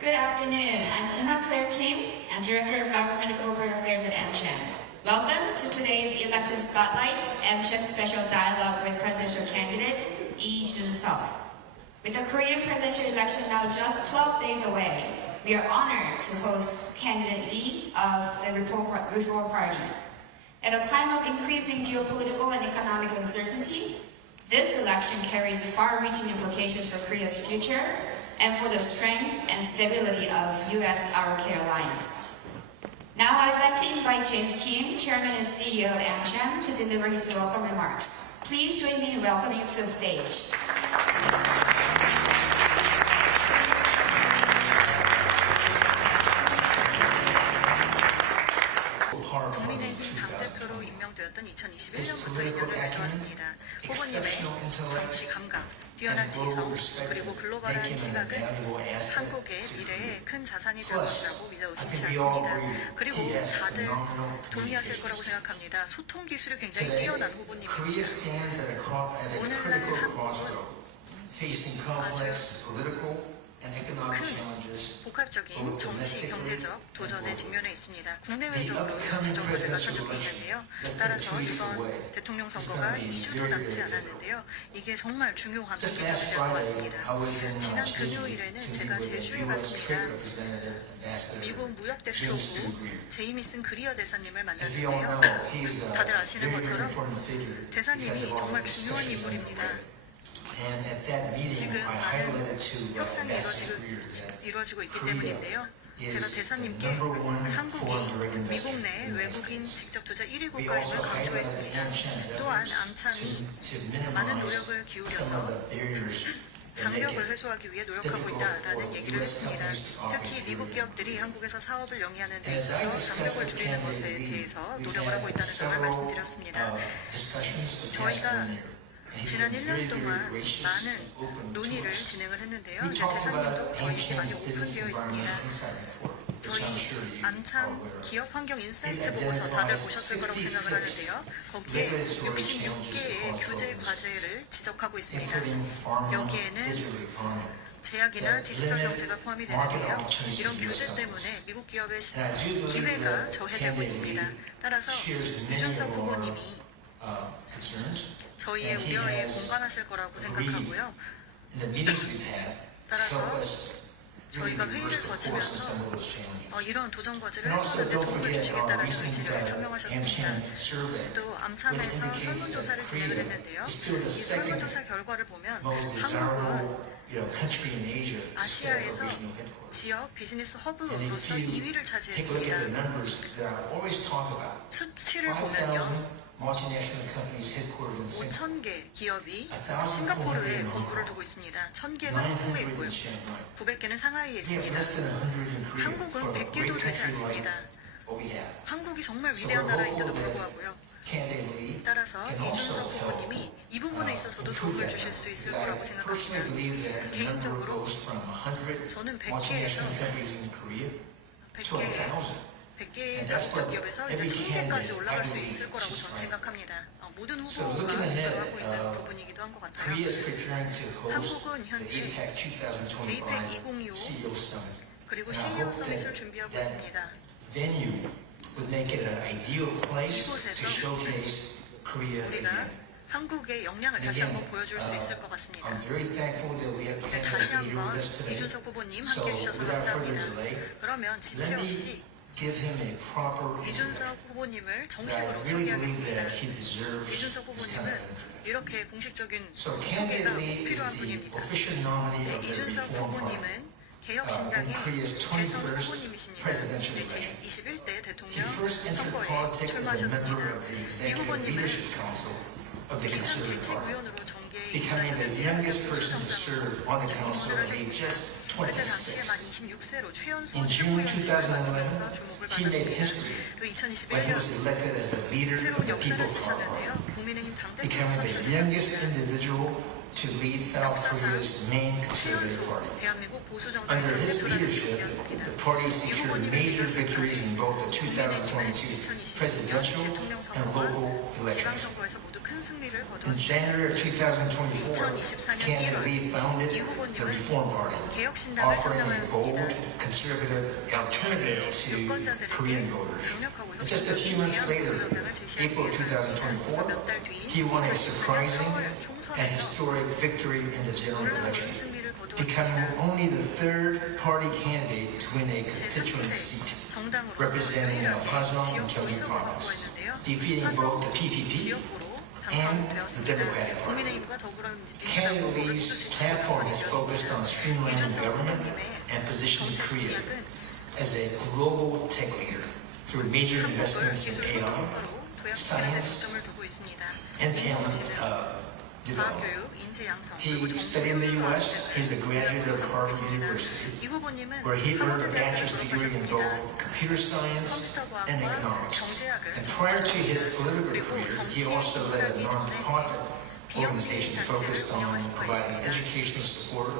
Good afternoon. I'm Una Claire Kim, and Director of Government and Corporate Affairs at AmCham. Welcome to today's Election Spotlight, AmCham Special Dialogue with Presidential Candidate Lee Jun-seok. With the Korean presidential election now just 12 days away, we are honored to host candidate Lee of the Reform Party. At a time of increasing geopolitical and economic uncertainty, this election carries far-reaching implications for Korea's future and for the strength and stability of U.S.-Arab-K alliance. Now I'd like to invite James Kim, Chairman and CEO of AmCham, to deliver his welcome remarks. Please join me in welcoming you to the stage. 국민의힘 당대표로 임명되었던 2021년부터 2년을 맺어왔습니다. 후보님의 정치 감각, 뛰어난 지성, 그리고 글로벌한 시각은 한국의 미래에 큰 자산이 될 것이라고 믿어 의심치 않습니다. 그리고 다들 동의하실 거라고 생각합니다. 소통 기술이 굉장히 뛰어난 후보님입니다. 오늘날 한국은 큰 복합적인 정치, 경제적 도전에 직면해 있습니다. 국내외적으로 부정부제가 선적해 있는데요. 따라서 이번 대통령 선거가 2주도 남지 않았는데요. 이게 정말 중요한 기점이 될 것 같습니다. 지난 금요일에는 제가 제주에 갔습니다. 미국 무역대표부 제이미슨 그리어 대사님을 만났는데요. 다들 아시는 것처럼 대사님이 정말 중요한 인물입니다. 지금 많은 협상이 이루어지고 있기 때문인데요. 제가 대사님께 한국이 미국 내 외국인 직접 투자 1위 국가임을 강조했습니다. 또한 암참이 많은 노력을 기울여서 장벽을 해소하기 위해 노력하고 있다라는 얘기를 했습니다. 특히 미국 기업들이 한국에서 사업을 영위하는 데 있어서 장벽을 줄이는 것에 대해서 노력을 하고 있다는 점을 말씀드렸습니다. 저희가 지난 1년 동안 많은 논의를 진행을 했는데요. 대사님도 저희에게 많이 오픈되어 있습니다. 저희 암참 기업 환경 인사이트 보고서 다들 보셨을 거라고 생각을 하는데요. 거기에 66개의 규제 과제를 지적하고 있습니다. 여기에는 제약이나 디지털 경제가 포함이 되는데요. 이런 규제 때문에 미국 기업의 기회가 저해되고 있습니다. 따라서 이준석 후보님이 저희의 우려에 공감하실 거라고 생각하고요. 따라서 저희가 회의를 거치면서 이런 도전 과제를 해소하는 데 도움을 주시겠다는 의지를 천명하셨습니다. 또 암참에서 설문조사를 진행을 했는데요. 이 설문조사 결과를 보면 한국은 아시아에서 지역 비즈니스 허브로서 2위를 차지했습니다. 수치를 보면요. 5,000개 기업이 싱가포르에 본부를 두고 있습니다. 1,000개가 홍콩에 있고요. 900개는 상하이에 있습니다. 한국은 100개도 되지 않습니다. 한국이 정말 위대한 나라인데도 불구하고요. 따라서 이준석 후보님이 이 부분에 있어서도 도움을 주실 수 있을 거라고 생각합니다. 개인적으로 저는 100개의 다국적 기업에서 이제 1000개까지 올라갈 수 있을 거라고 저는 생각합니다. 모든 후보가 목표로 하고 있는 부분이기도 한 것 같아요. 한국은 현재 APEC 2025 그리고 CEO 서밋을 준비하고 있습니다. 이곳에서 우리가 한국의 역량을 다시 한번 보여줄 수 있을 것 같습니다. 네, 다시 한번 이준석 후보님 함께해 주셔서 감사합니다. 그러면 지체 없이 이준석 후보님을 정식으로 소개하겠습니다. 이준석 후보님은 이렇게 공식적인 소개가 꼭 필요한 분입니다. 네, 이준석 후보님은 개혁신당의 대선 후보님이십니다. 네, 제21대 대통령 선거에 출마하셨습니다. 이 후보님은 비상대책위원으로 정계입문하셨는데요. 보수정당으로 입문을 하셨습니다. 그때 당시에 만 26세로 최연소 최고위원직을 맡으면서 주목을 받았습니다. 또 2021년 새로운 역사를 쓰셨는데요. 국민의힘 당대표로 선출되셨습니다. to lead South Korea's main conservative 최연소 party. 대한민국 보수 정당의 Under his 당대표라는 leadership, 분이었습니다. the party 이 secured 후보님을 major 이어서 victories in both the 2022 presidential 대통령 and local 선거와 elections. 지방선거에서 모두 큰 승리를 In 거두었습니다. January of 2024, 2024년 Candidate 1월 Lee founded 이 the 후보님은 Reform Party, 개혁신당을 offering a bold, 창당하였습니다. conservative alternative to 유권자들에게 Korean voters. 강력하고 And just a few months 대한 later, 보수정당을 제시하기 April 위해서였습니다. 2024, 몇달 뒤 he won a 2024년 surprising 4월 and 총선에서 historic victory in the general 놀라운 election, 승리를 becoming 거두었습니다. only the third party candidate to win a constituent 제3지대 seat, 정당으로서 representing 유일하게 Hwasong and 지역구 Gyeonggi 의석을 province, 확보했는데요. defeating both the PPP 지역구로 and the 당선되었습니다. Democratic Party. 국민의힘과 더불어민주당 Candidate 후보를 모두 Lee's 제치고 platform is focused on 당선이 streamlining 이준석 government 후보님의 and positioning 정책 Korea 공약은 as a global tech leader through major 한국을 investments 기술 in AI, 성공가로 도약시키는 데 science, 초점을 두고 있습니다. and talent 인공지능, development. 과학교육, 인재 양성, He 그리고 studied in the 정부 US. He's a graduate of Harvard University, 이 후보님은 where he earned 하버드 a 대학을 bachelor's degree in 졸업하셨습니다. both computer science 컴퓨터 and 과학과 economics. 경제학을 And prior to his political 그리고 career, he 정치에 also led a 입문하기 전에 nonprofit 비영리 organization 단체를 focused on 운영하신 바 providing 있습니다. educational support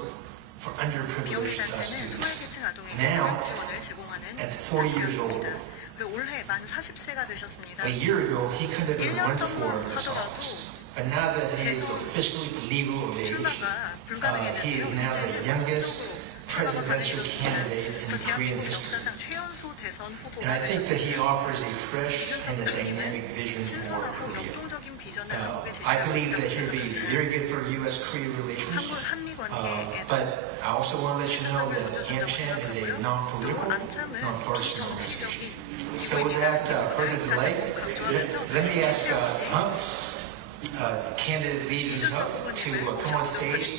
for 비영리 underprivileged 단체는 students. 소외계층 아동에게 Now, 교육 지원을 제공하는 at 4 years old, 단체였습니다. 그리고 올해 만 40세가 되셨습니다. A year ago, he couldn't have 1년 run 전만 for this 하더라도 office. But now that he is officially legal of age, 출마가 he is 불가능했는데요. now the 이제는 youngest 출마가 presidential 가능해졌습니다. candidate in 그래서 Korean 대한민국 history. 역사상 최연소 대선 And 후보가 I think that he 되셨습니다. offers a fresh 이준석 and a dynamic 후보님은 vision for 신선하고 Korea. 역동적인 비전을 한국에 I 제시하고 believe 있다고 that he'll be 생각합니다. very good for U.S.-Korea relations. 한미 관계에도 But I also want to let you know 시사점을 that 던져준다고 AmCham is a 생각하고요. 또 non-political, 안참은 non-partisan organization. 비정치적인 So without further delay, let me ask candidate Lee 이준석 to 후보님을 come on stage.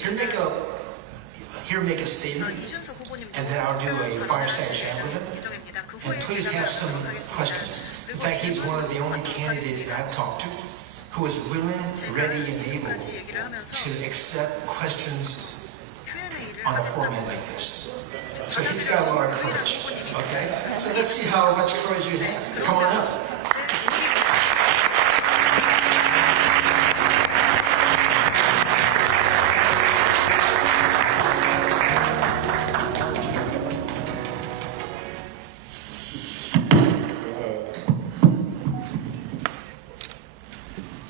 Here make a statement, 이준석 후보님도 and then I'll do a fireside chat with him. 예정입니다. 그 And 후에 please have some questions. In fact, he's one of the only candidates that I've talked to who is willing, ready, and able 지금까지 얘기를 하면서 to accept questions Q&A를 on a format like this. So he's got a lot of courage. Okay? So let's see how much courage you have. Come on up.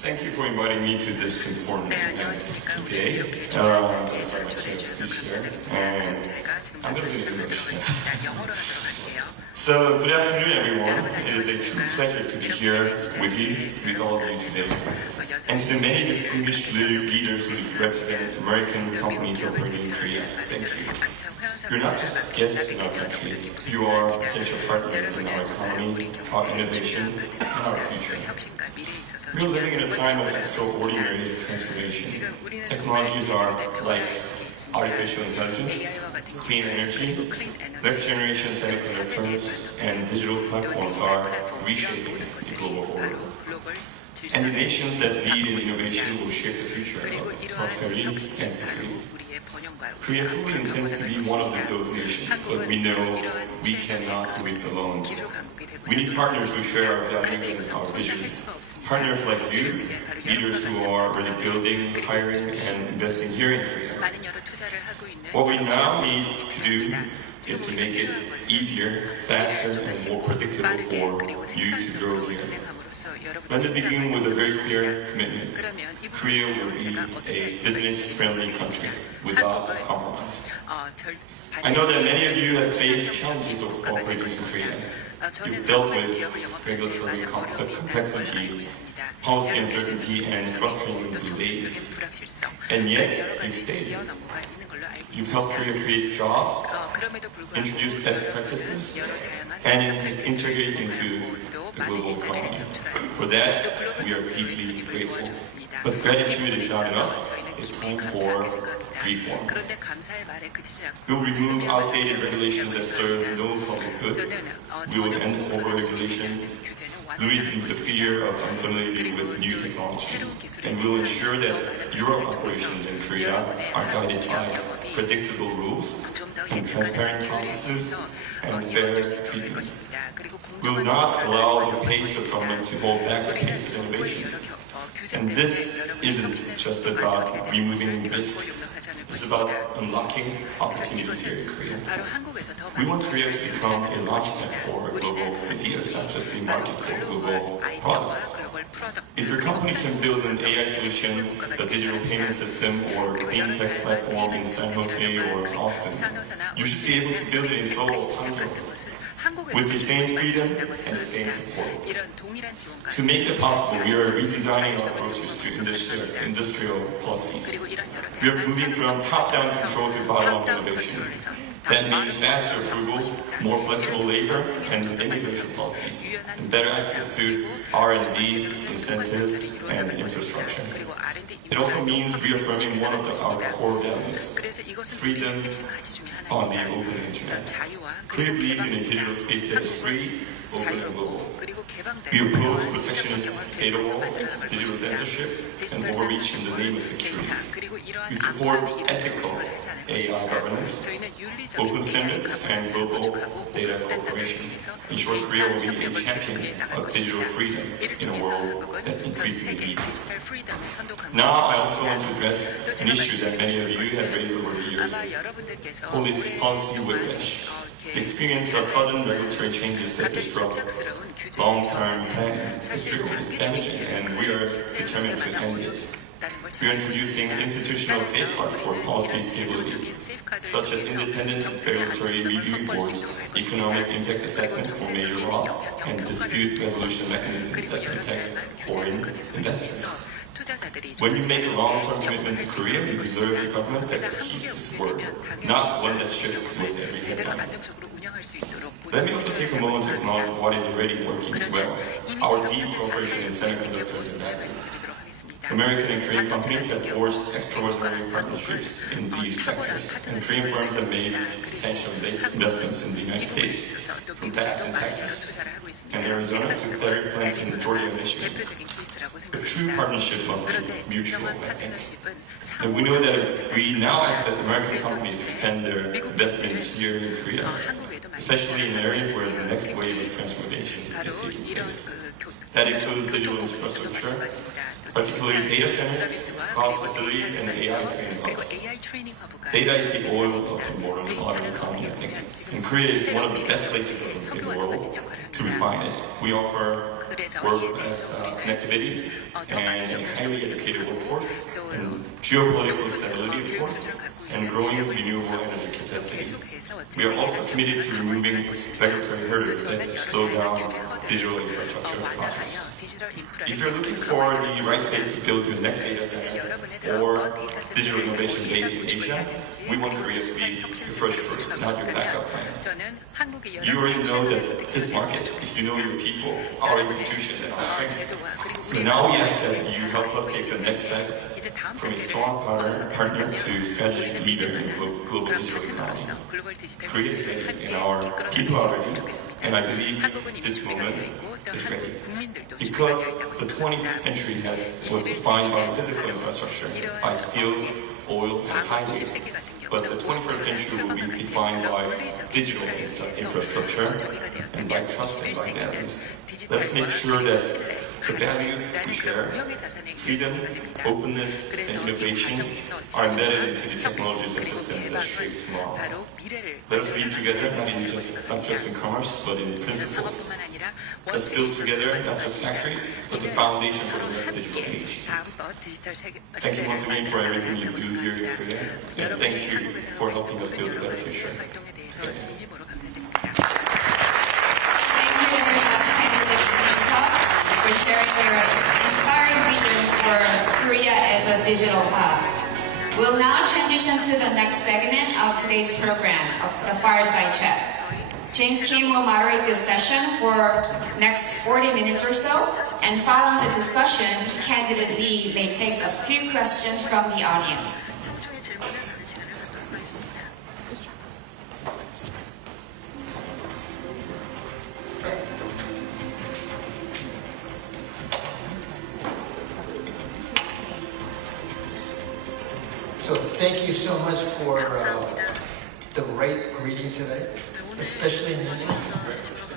Thank you for inviting me to this important 네, event 안녕하십니까. 오늘 today. 이렇게 좋은 자리에 I'd 저를 like to 초대해 주셔서 speak here. 감사드립니다. 제가 지금 I'm 먼저 going to 말씀을 do English. 들어가겠습니다. 영어로 하도록 할게요. So, good afternoon, everyone. 여러분 It is a true 안녕하십니까. pleasure to be here with you, with all of you today. And to the many distinguished leaders who represent American companies operating in Korea, thank you. You're not just guests in our country, you are essential partners in our economy, our innovation, and our future. We are living in a time of extraordinary transformation. Technologies are like artificial intelligence, clean energy, next generation semiconductors, and digital platforms are reshaping the global order. And the nations that lead in innovation will shape the future of prosperity and security. Korea fully intends to be one of those nations, but we know we cannot do it alone. We need partners who share our values and our vision. Partners like you, leaders who are already building, hiring, and investing here in Korea. What we now need to do is to make it easier, faster, and more predictable for you to grow here. Let me begin with a very clear commitment. Korea will be a business-friendly country without compromise. I know that many of you have faced challenges of operating in Korea. You've dealt with regulatory complexity, policy uncertainty, and frustrating delays. And yet, you stayed. You've helped Korea create jobs, introduce best practices, and integrate into the global economy. For that, we are deeply grateful. But gratitude is not enough. It's time for reform. We'll remove outdated regulations that serve no public good. We will end over-regulation, loosen the fear of unfamiliarity with new technology, and we'll ensure that your operations in Korea are guided by predictable rules, and transparent processes, and fair treatment. We will not allow the pace of government to hold back the pace of innovation. And this isn't just about removing risks. It's about unlocking opportunities here in Korea. We want Korea to become a launchpad for global ideas, not just a market for global products. If your company can build an AI solution, a digital payment system, or clean tech platform in San Jose or Austin, you should be able to build it in Seoul or Hangzhou with the same freedom and the same support. To make it possible, we are redesigning our approaches to industrial policies. We are moving from top-down control to bottom-up innovation. That means faster approvals, more flexible labor and immigration policies, and better access to R&D, incentives, and infrastructure. It also means reaffirming one of our core values, freedom on the open internet. Korea believes in a digital space that is free, open, and global. We oppose protectionist data walls, digital censorship, and overreach in the name of security. We support ethical AI governance, open standards, and global data cooperation. In short, Korea will be a champion of digital freedom in a world that increasingly needs it. Now, I also want to address an issue that many of you have raised over the years: policy whiplash. The experience of sudden regulatory changes that disrupt long-term planning is damaging, and we are determined to end it. We are introducing institutional safeguards for policy stability, such as independent regulatory review boards, economic impact assessment for major laws, and dispute resolution mechanisms that protect foreign investors. When you make a long-term commitment to Korea, you deserve a government that keeps its word, not one that shifts with every headline. Let me also take a moment to acknowledge what is already working well: our deep cooperation in semiconductors and batteries. American and Korean companies have forged extraordinary partnerships in these sectors, and Korean firms have made substantial investments in the United States, from Dallas and Texas, and Arizona to clear plants in Georgia and Michigan. The true partnership must be mutual, I think. And we know that we now ask that American companies expand their investments here in Korea, especially in areas where the next wave of transformation is taking place. That includes digital infrastructure, particularly data centers, cloud facilities, and AI training hubs. Data is the oil of the modern economy, I think. And Korea is one of the best places in the world to refine it. We offer world-class connectivity and a highly educated workforce, and geopolitical stability, of course, and growing renewable energy capacity. We are also committed to removing regulatory hurdles that slow down digital infrastructure projects. If you're looking for the right place to build your next data center or digital innovation base in Asia, we want Korea to be your first, not your backup plan. You already know that this market, if you know your people, our institutions, and our strengths. So now we ask that you help us take the next step from a strong partner to strategic leader in the global digital economy. Korea is ready, and our people are ready, and I believe this moment is ready. Because the 20th century was defined by physical infrastructure, by steel, oil, and highways. But the 21st century will be defined by digital infrastructure and by trust and by values. Let's make sure that the values we share, freedom, openness, and innovation, are embedded into the technologies and systems that shape tomorrow. Let us lead together, not just in commerce, but in principles. Let's build together, not just factories, but the foundation for the next digital age. Thank you once again for everything you do here in Korea, and thank you for helping us build a better future. Thank you very much, candidate Lee Seok, for sharing your inspiring vision for Korea as a digital hub. We'll now transition to the next segment of today's program, of the Fireside Chat. James Kim will moderate this session for next 40 minutes or so, and following the discussion, candidate Lee may take a few questions from the audience. 청중의 질문을 받는 시간을 갖도록 하겠습니다. So thank you so much for 감사합니다. the right greeting today, especially Nina.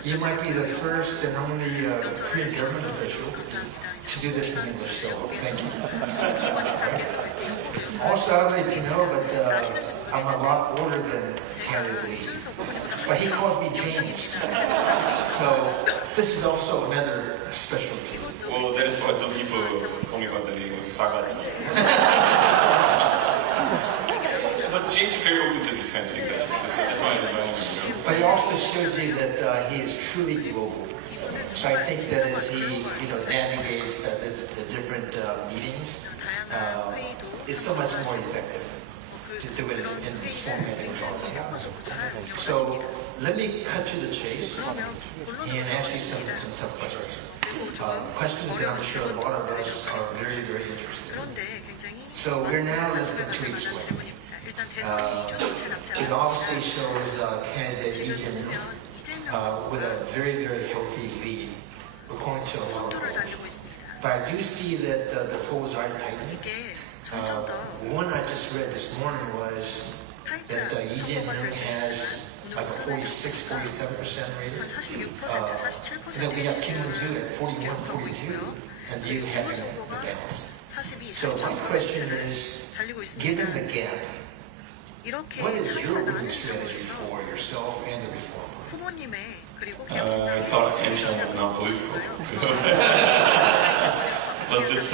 You might be the first and only Korean government official to do this in English, so thank you. 김원 인사께서 이렇게 영어로 Also, I don't know if you know, but 아시는지 I'm a 모르겠는데 lot older than 제가 Kennedy. 이준석 어머니보다 But he 한참 called me James. 연상입니다. 근데 정말 제 이상 So this is also another specialty. 이것도 Well, that is why some people call me by the name of Sagashi. But James is very open to this kind of thing. That's why I'm reminding you. But it also shows you that he is truly global. 이분은 So I 정말 think 진짜 that as he, 글로벌 navigates the different meetings, 다양한 회의도 it's so much more 참석하시고 effective to do it 그런 in this 회의를 format. 굉장히 효과적으로 잘 So 운영하십니다. let me cut to the chase 그러면 본론으로 and ask you some 가보겠습니다. tough questions. 그리고 조금 Questions that I'm 어려운 sure a lot of 질문들을 us 드리도록 are 하겠습니다. very, very interested in. 그런데 굉장히 So we're now less 관심을 than 2 가질 weeks 만한 away. 질문입니다. 일단 대선이 2주도 채 남지 It obviously 않았습니다. shows candidate 지금 Lee 보면 Jae-myung 이재명 with a very, very healthy lead, according to a lot of 선두를 polls. 달리고 있습니다. But I do see that the polls are tightening. 이게 점점 더 One I just read this morning was that 타이트한 Lee 선거가 될 Jae-myung 수 has 있지만 like a 운영 46, 47% rating. 한 46%, Then 47%의 we have Kim Woo-soo 지지율을 at 41, 기록하고 42, 있고요. and you have 김문수 the 후보가 balance. 42, So my question 43%를 is, 달리고 있습니다. given the gap, 이렇게 what is your 차이가 나는 winning strategy 상황에서 for yourself and the reformer? 후보님의 그리고 I 개혁신당의 thought Amsham was not political. So just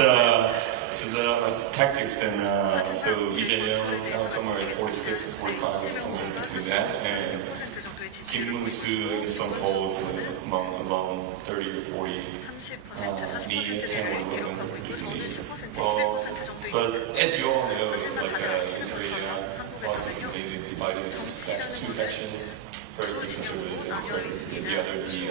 tactics then, so Lee Jae-myung somewhere at 46 or 45, somewhere in between that, and 11% 정도의 Kim 지지율을 Woo-soo in some polls among 30 to 40. 30%, 40%대를 기록하고 있고 저는 10%, Well, 11% 정도인 but as you all know, 하지만 like 다들 in 아시는 것처럼 Korea, politics is 한국에서는요 mainly divided into two sections. First, the conservatives, and the other, the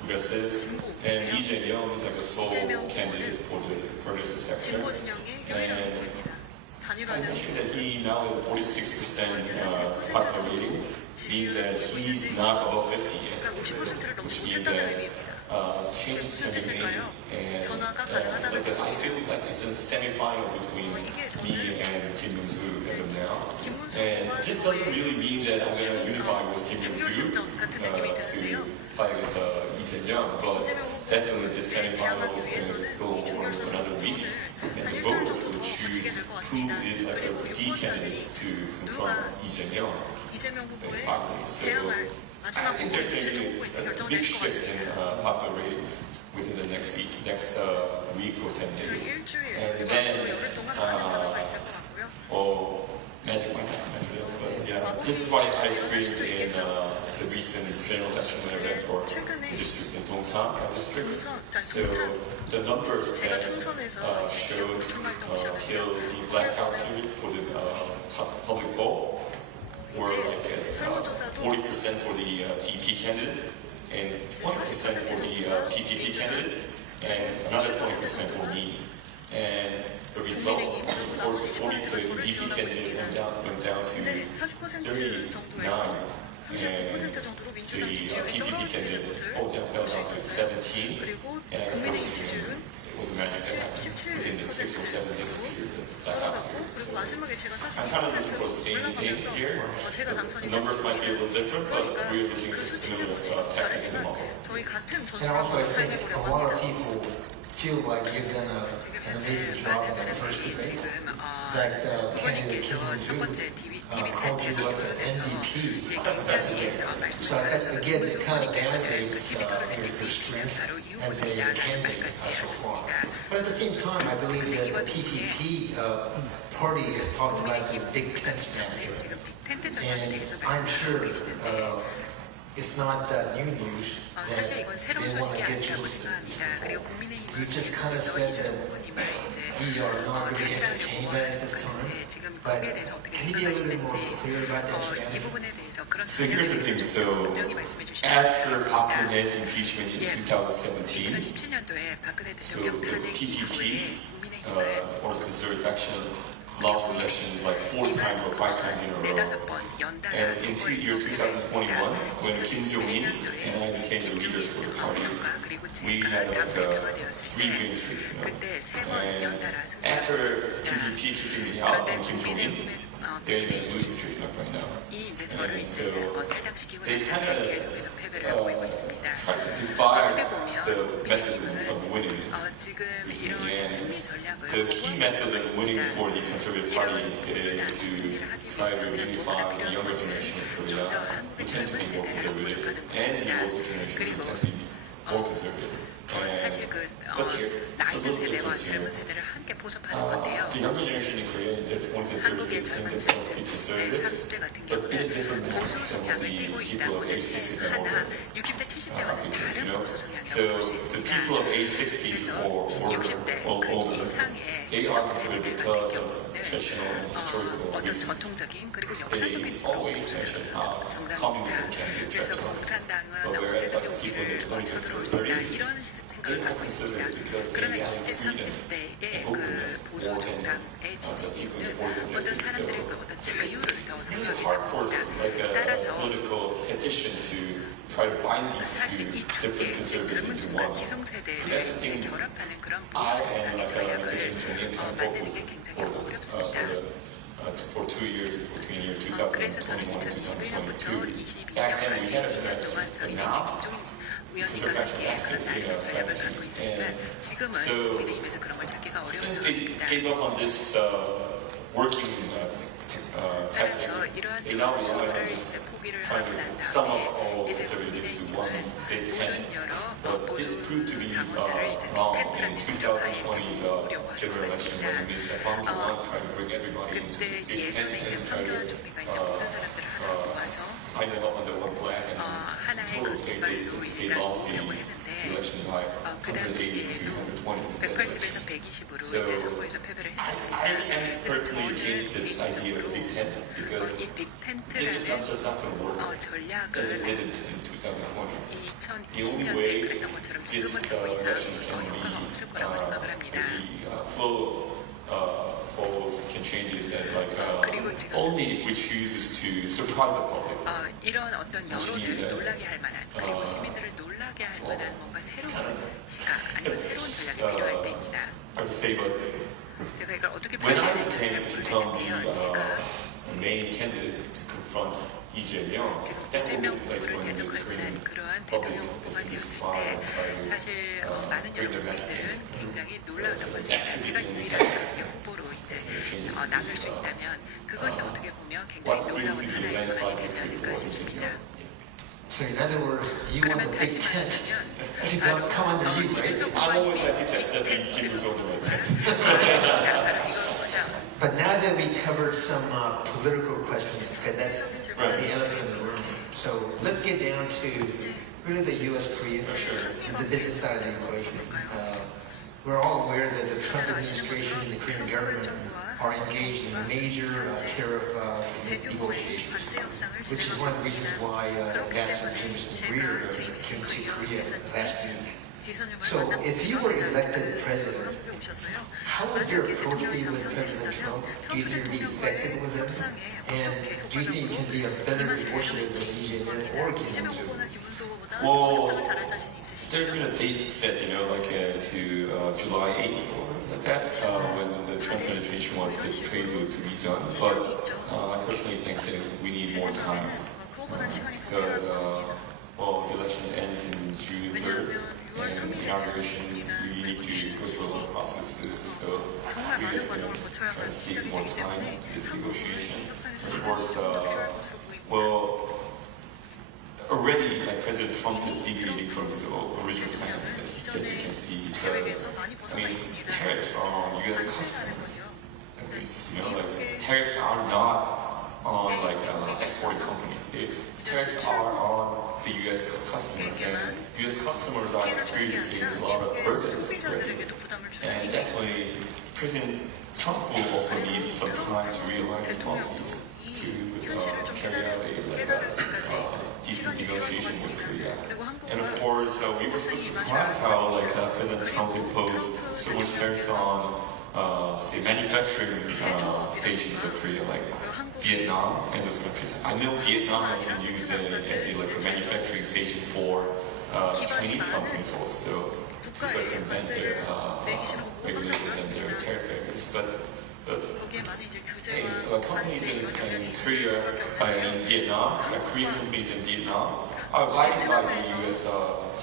progressives. And Lee Jae-myung is like a sole candidate for the progressive sector. 진보 진영의 유일한 후보입니다. I 단일화된 think that he now has 46% 이제 41% popular 정도 rating. Means 지지율을 that 보이고 he's 있는데 not above 50 yet. 그러니까 50%를 넘지 Which means 못했다는 that 의미입니다. change 무슨 is coming 뜻일까요? and 변화가 so 가능하다는 that I 뜻입니다. feel like it's a semi-final between 이게 저는 me and Kim Woo-soo as of now. 김문수 And 후보와 this doesn't really mean that I'm going to unify with Kim Woo-soo 중결승전 같은 느낌이 드는데요. to fight with Lee Jae-myung, but 이재명 후보에 definitely this semi-final 대항하기 is going to 위해서는 go 이 for 중결선 another week. 전을 And 한 the 일주일 voters 정도 will 더 choose 거치게 될 것 who 같습니다. is like 그리고 a key candidate to confront Lee Jae-myung. 이재명 후보의 So 대항할 마지막 I think there's 후보인지 최종 going to 후보인지 be a 결정될 big 것 shift in 같습니다. popular ratings within the next week or 10 그래서 days. 일주일 And 그리고 then, 앞으로 열흘 동안 많은 변화가 있을 것 같고요. magic might happen, I feel. But yeah, this is what I experienced in the recent general election when I ran for the district in Dongtan district. So the numbers 제가 that 총선에서 showed 지역 출마했던 till 곳이었는데요. the blackout period for the public poll were like at, 설문조사도 40% for the TP candidate and 20% for the PPP candidate and another 20% for me. And the result, for the 40 to the PP candidate went down to 근데 40% 정도에서 39% 정도로 민주당 the 지지율이 PPP 떨어지는 candidate 것을 fell 볼 수 down to 있었어요. 17. 그리고 And 국민의힘 지지율은 was the magic that happened within the 6 or 7 days of the period that 떨어졌고 happened. 그리고 마지막에 제가 I'm kind of looking for 42%로 the same thing 올라가면서 here. 제가 당선이 The numbers might be a little 됐었습니다. different, but 그러니까 we're looking 그 at 수치는 similar 뭐 tactics in the 다르지만 model. 저희 같은 And 전술을 also, I 한번 think a 사용해보려고 lot of 합니다. people feel like you've done 지금 an 현재 amazing job 많은 in the first 사람들이 debate. 지금 Like 후보님께서 첫 번째 TV 대선 토론에서 굉장히 말씀을 잘하셔서 김문수 후보님께서는 그 TV 토론 MVP는 바로 이 후보입니다라는 말까지 하셨습니다. But at the same time, I believe 근데 that 이와 the 동시에 PPP party is talking about the big tent 국민의힘 지금 빅텐트 전략에 and 대해서 I'm sure 말씀하고 계시는데 it's not new news. 사실 이건 새로운 소식이 get 아니라고 you. 생각합니다. 그리고 국민의힘은 You just kind of 계속해서 said 이준석 that 후보님을 이제 we are not really 단일화하려고 entertaining that 하는 at this 것 time. 같은데 지금 But 거기에 대해서 어떻게 can you be a little bit 생각하시는지 more clear about that 이 strategy? 부분에 대해서 그런 So 전략에 here's the 대해서 thing. 좀 So 분명히 말씀해 주시면 after Park 감사하겠습니다. Geun-hye's impeachment in 예. 2017, 2017년도에 박근혜 so 대통령 the 탄핵 이후에 PPP 국민의힘은 or the conservative faction lost elections like 4 times or 5 times in a row. 네다섯 번 연달아 And in 선거에서 year 패배했습니다. 2021, when Kim Jong-il and I became the leaders for the party, 형과 그리고 we 제가 had 당 like 대표가 되었을 3 때 win streak. 그때 세 번 And 연달아 승리를 after 거뒀습니다. PDP kicking me out 그런데 and Kim Jong-il, they're in a losing 국민의힘이 streak right now. 이제 저를 And 이제 so 탈당시키고 they 난 다음에 kinda 계속해서 패배를 보이고 있습니다. try to defy 어떻게 보면 the method 국민의힘은 of winning. 지금 이런 승리 전략을 The key method of winning 있습니다. for the Conservative Party 이런 is 보수당의 to 승리를 하기 try to 위해서는 unify 무엇보다 the 필요한 younger 것은 generation of 좀 Korea, 더 한국의 who tend to 젊은 be more 세대를 conservative, 모집하는 and the 것입니다. older generation 그리고 who tend to be more conservative. 사실 그 나이든 세대와 젊은 세대를 함께 포섭하는 건데요. The younger generation in Korea, in their 20s and 30s, 한국의 they 젊은 tend 층, to 즉 be 20대, conservative. 30대 같은 But in a 경우는 different manner 보수 than 성향을 the 띠고 people 있다고는 of age 60s and 하나 older. 60대, 70대와는 다른 보수 성향이라고 So 볼 수 the 있습니다. people of age 60 그래서 or 60대 그 older, 이상의 they are conservative 기성세대들 같은 because of 경우는 traditional and historical 어떤 reasons. 전통적인 그리고 역사적인 They 이유로 always 보수된 mention how 정당입니다. communism can be 그래서 attacked. 공산당은 But whereas 언제든지 other people 우리를 in the 20s 쳐들어올 and 수 있다 30s, 이런 생각을 갖고 있습니다. 그러나 20대, 30대의 그 보수 정당의 지지 이유는 먼저 사람들의 그 어떤 자유를 더 소유하기 hard for 때문입니다. like a 따라서 political tactician to try to bind these 사실 two 이 두 개, different 즉 젊은 conservatives into 층과 one. 기성세대를 이제 결합하는 그런 I 보수 and 정당의 like 전략을 만드는 게 focused 굉장히 for 어렵습니다. for 2 years between year 그래서 저는 2021 and 2021년부터 2022. Back then we 22년까지 had a 2년 strategy, 동안 but 저희는 이제 now 김종인 위원님과 함께 그런 나름의 전략을 갖고 있었지만 지금은 국민의힘에서 그런 걸 찾기가 어려운 since they 상황입니다. gave up on this working 따라서 tactic, 이러한 they now 정수를 rely on 이제 this 포기를 trying 하고 to 난 sum up 다음에 all 이제 conservatives into 국민의힘은 one big 모든 tent. 여러 But this 보수 proved to be 당원들을 이제 wrong 빅텐트라는 in 이름 하에 2020's 모으려고 하는 general election 것입니다. when Ms. Hwang Kyo-ahn tried to bring everybody into 그때 this big 예전에 tent 이제 and try 황교안 to 총리가 이제 모든 사람들을 하나 모아서 bind them up under one flag and 하나의 그 깃발로 they 일단 lost the 모으려고 했는데 election by 그 180 당시에도 to 120. 180에서 120으로 이제 선거에서 패배를 했었습니다. I am 그래서 personally 저는 against this idea 개인적으로 of big tent because 이 this is not 빅텐트라는 just not going to work as it 전략을 didn't in 2020. 이 2020년대에 그랬던 것처럼 지금은 더 이상 효과가 없을 거라고 생각을 합니다. The flow polls can change is that like 그리고 지금 only if we choose to surprise the public. 이런 어떤 여론을 놀라게 할 만한 그리고 시민들을 놀라게 할 만한 뭔가 새로운 시각 아니면 새로운 전략이 필요할 때입니다. Hard to say, but 제가 이걸 어떻게 when I 표현해야 될지 잘 became to become 모르겠는데요. the 제가 main candidate to confront Lee Jae-myung, 지금 that 이재명 would be like 후보를 when the 대적할 Korean 만한 그러한 public 대통령 후보가 would 되었을 respond 때 by 사실 많은 여러 국민들은 굉장히 놀라웠던 것입니다. 제가 유일한 한국의 후보로 이제 나설 수 있다면 그것이 어떻게 보면 굉장히 놀라운 하나의 전환이 되지 않을까 싶습니다. So in other words, you want 그러면 the 다시 big tent 말하자면 to 바로 come under you, 이준석 right? I'm always 후보님이 happy to accept that he was over my tent. 되고 싶다. 바로 이건 거죠. But now that we covered some political questions, okay, that's the elephant in the room. So let's get down to really the U.S.-Korea and the business side of the equation. We're all aware that the Trump administration and the Korean government are engaged in major tariff negotiations, which is one of the reasons why Ambassador Jameson Greer came to Korea last week. So if you were elected president, how would your approach be with President Trump? Do you think you'd be effective with him? And do you think you can be a better negotiator than Lee Jae-myung or Kim Jong-un? Well, there's been a date set, like to July 8th, like that, when the Trump administration wants this trade deal to be done. But I personally think that we need more time because, well, the election ends in June 3rd, and the inauguration, we need to go through a lot of processes. So we just try to seek more time in this negotiation. Of course, well, already, like President Trump is deviating from his original plans, as you can see, because, tariffs on U.S. customers. Like, tariffs are not on, export companies. Tariffs are on the U.S. customers, and U.S. customers are experiencing a lot of burdens already. And definitely, President Trump will also need some time to realize his policies to carry out a decent negotiation with Korea. And of course, we were so surprised how President Trump imposed so much tariffs on say manufacturing stations of Korea, like Vietnam and those countries. I know Vietnam has been used as a manufacturing station for Chinese companies also to circumvent their regulations and their tariff barriers. But 거기에 많은 이제 규제와 companies 관세 영향이 in 있을 Korea, in Vietnam, Korean companies in Vietnam are guided by the U.S.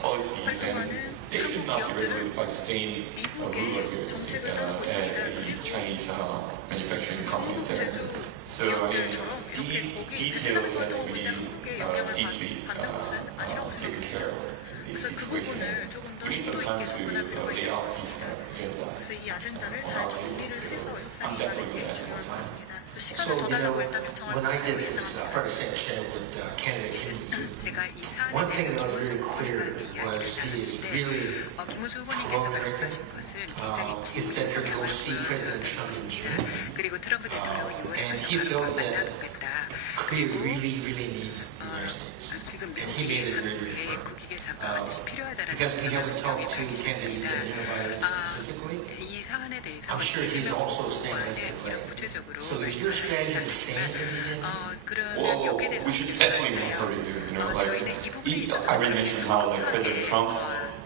policies, and they should not be regulated by the same rule here as the Chinese manufacturing companies there. So I mean, these details have to be deeply taken care of. 그래서 그 부분을 조금 더 We 심도 있게 sometimes 접근할 필요가 lay 있는 것 out these 같습니다. agendas. 그래서 이 아젠다를 잘 정리를 해서 협상이 가는 게 중요할 것 같습니다. 그래서 So, 시간을 더 달라고 일단 요청할 when I 것으로 did this 예상합니다. partisan chat with Canada Kennedy, 제가 이 사안에 one 대해서 thing that was 기본적으로 really clear 어긋나는 was 이야기를 he is 나눴을 때 really 김우수 후보님께서 말씀하신 것은 굉장히 he said to go 친미성향을 see President 보여주는 Trump in 것입니다. June. 그리고 트럼프 대통령을 6월에 And 가서 he 바로 felt that 만나보겠다. Korea 그리고 really needs the United States. 지금 And he made 미국이 it very 한국에 clear. 국익에 잡아 반드시 필요하다는 Because we 점을 haven't 분명히 talked to 밝히셨습니다. Kennedy about it specifically. 이 사안에 대해서 I'm sure he's 이재명 also saying 후보와는 that's the 이런 way. 구체적으로 So is your 말씀하시진 strategy the 않았지만 same? 그러면 Well, 여기에 대해서 we should 어떻게 definitely 생각하시나요? encourage you. You know, 저희는 이 like 부분에 있어서 I already mentioned how like President Trump